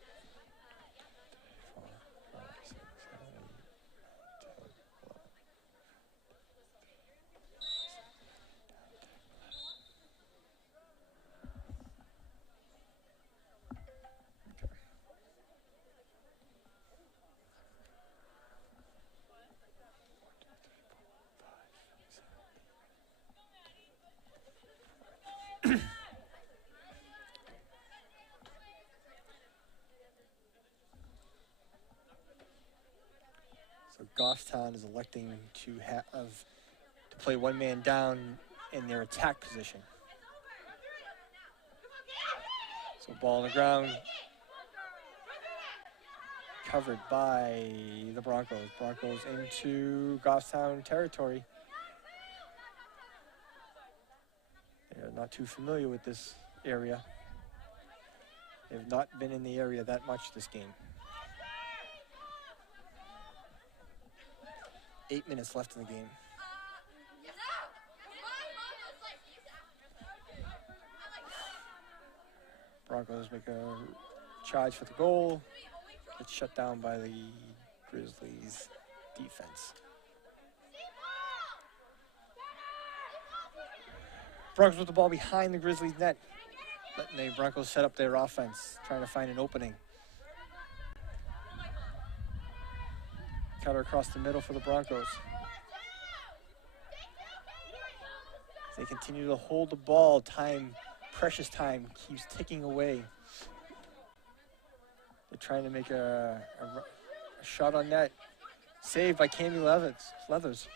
So Goffstown is electing to play one man down in their attack position. So ball on the ground, covered by the Broncos. Broncos into Goffstown territory. They're not too familiar with this area. They've not been in the area that much this game. 8 minutes left in the game. Broncos make a charge for the goal. Gets shut down by the Grizzlies defense. Broncos with the ball behind the Grizzlies net. Letting the Broncos set up their offense, trying to find an opening. Cutter across the middle for the Broncos. As they continue to hold the ball, precious time keeps ticking away. They're trying to make a shot on net. Saved by Cami Leathers.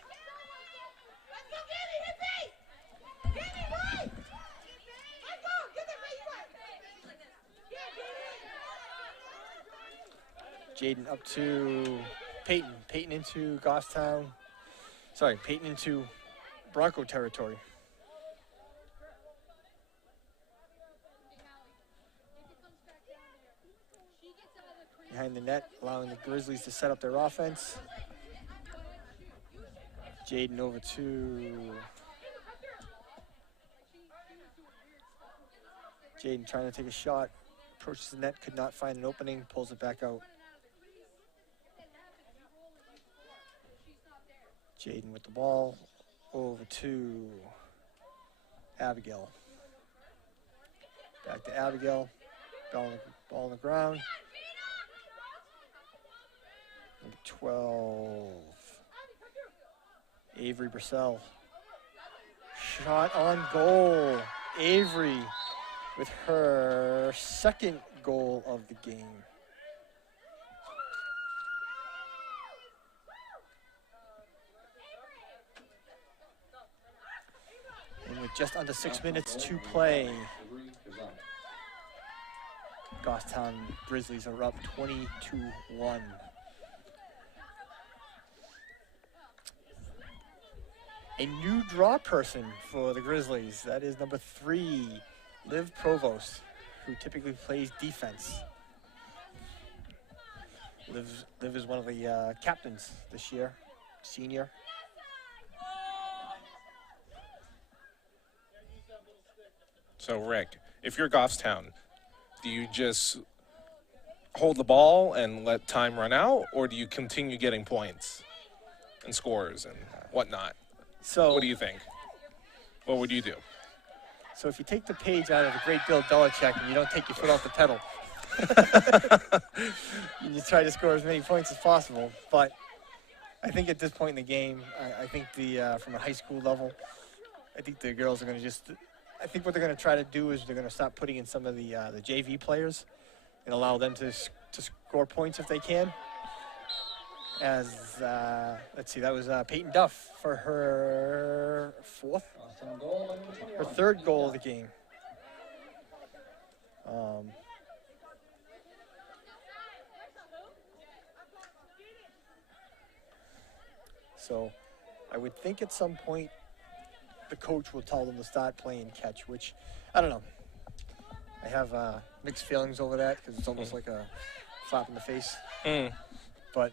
Jaden up to Peyton. Peyton into Goffstown. Sorry, Peyton into Bronco territory. Behind the net, allowing the Grizzlies to set up their offense. Jaden over to Jaden trying to take a shot. Approaches the net, could not find an opening, pulls it back out. Jaden with the ball, over to Abigail. Back to Abigail, ball on the ground. Number 12, Avery Brissell. Shot on goal. Avery with her second goal of the game. And with just under 6 minutes to play, Goffstown Grizzlies are up 20-1. A new draw person for the Grizzlies. That is number 3, Liv Provost, who typically plays defense. Liv is one of the captains this year, senior. So, Rick, if you're Goffstown, do you just hold the ball and let time run out, or do you continue getting points and scores and whatnot? So, what do you think? What would you do? So if you take the page out of the great Bill Belichick and you don't take your foot off the pedal, you try to score as many points as possible. But I think at this point in the game, I think from a high school level, I think the girls are going to I think what they're going to try to do is they're going to start putting in some of the JV players and allow them to score points if they can. As, let's see, that was Peyton Duff for her third goal of the game. So I would think at some point the coach will tell them to start playing catch, which, I don't know. I have mixed feelings over that because it's almost like a slap in the face. Mm. But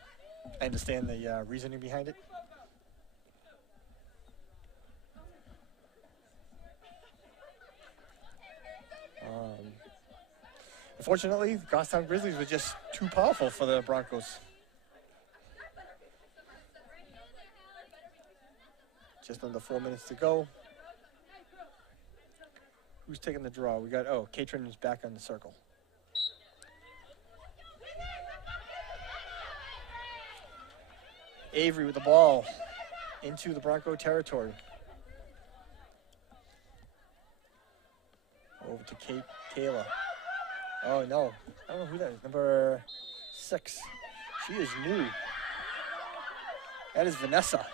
I understand the reasoning behind it. Unfortunately, the Goffstown Grizzlies were just too powerful for the Broncos. Just under 4 minutes to go. Who's taking the draw? We got, Katrin is back on the circle. Avery with the ball into the Bronco territory. Over to Kayla. Oh, no. I don't know who that is. Number 6. She is new. That is Vanessa.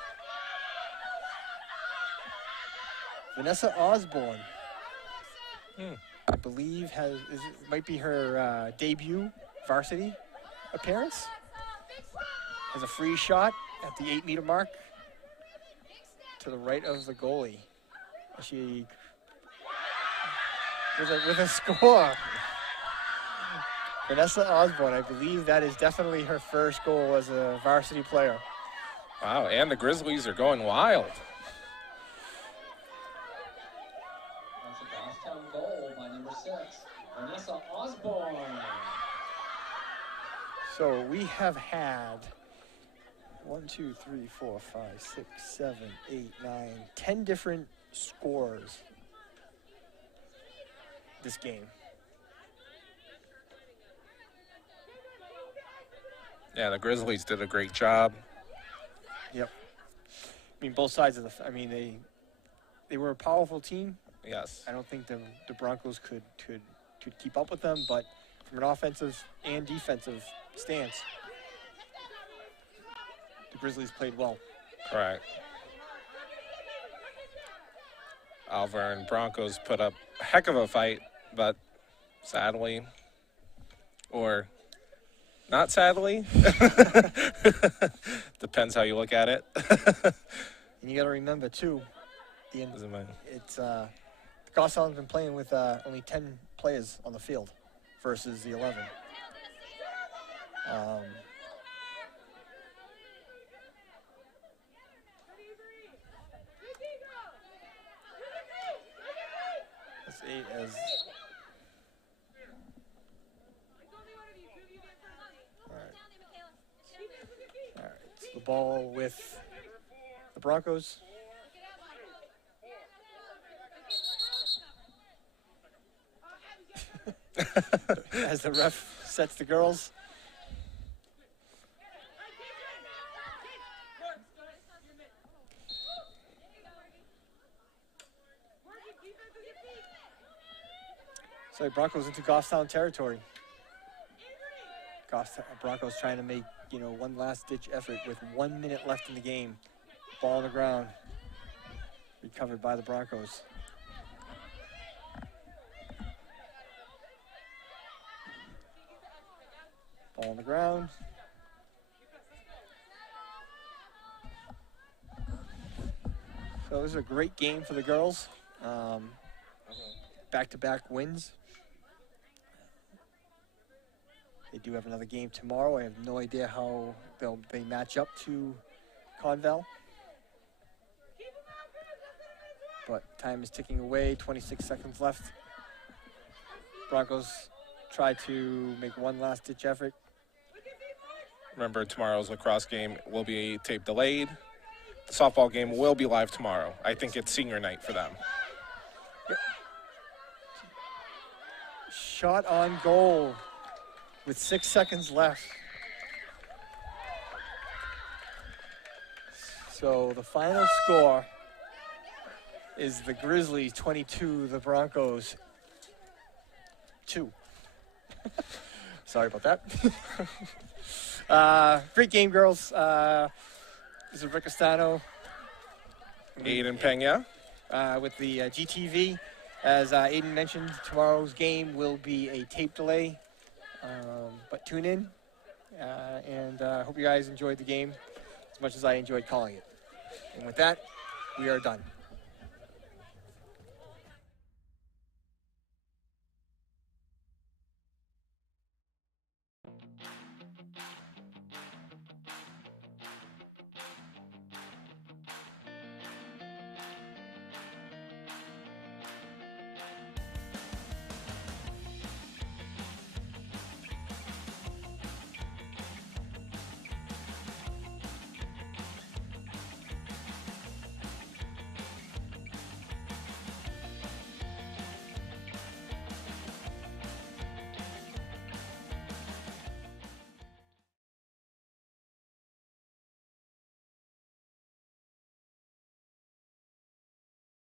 Vanessa Osborne. I believe might be her debut varsity appearance. Has a free shot at the 8-meter mark to the right of the goalie. She with a score. Vanessa Osborne, I believe that is definitely her first goal as a varsity player. Wow, and the Grizzlies are going wild. That's a Goffstown goal by number 6, Vanessa Osborne. So we have had 1, 2, 3, 4, 5, 6, 7, 8, 9, 10 different scores this game. Yeah, the Grizzlies did a great job. Yep. I mean, both sides of they were a powerful team. Yes. I don't think the Broncos could keep up with them, but from an offensive and defensive stance, the Grizzlies played well. Correct. Alvirne Broncos put up a heck of a fight, but sadly, or not sadly, depends how you look at it. And you got to remember too, Doesn't matter. it's Goffstown's been playing with only 10 players on the field versus the 11. That's 8 as. All right, so the ball with the Broncos. As the ref sets the girls. So Broncos into Goffstown territory. Broncos trying to make, one last-ditch effort with 1 minute left in the game. Ball on the ground. Recovered by the Broncos. Ball on the ground. So this is a great game for the girls. Back-to-back wins. They do have another game tomorrow. I have no idea how they match up to Conval. But time is ticking away, 26 seconds left. Broncos try to make one last-ditch effort. Remember, tomorrow's lacrosse game will be tape delayed. The softball game will be live tomorrow. I think it's senior night for them. Yep. Shot on goal with 6 seconds left. So the final score is the Grizzlies 22, the Broncos 2. Sorry about that. Great game, girls. This is Rick Castano. Aiden Pena. With the GTV. As Aiden mentioned, tomorrow's game will be a tape delay. But tune in. And hope you guys enjoyed the game as much as I enjoyed calling it. And with that, we are done.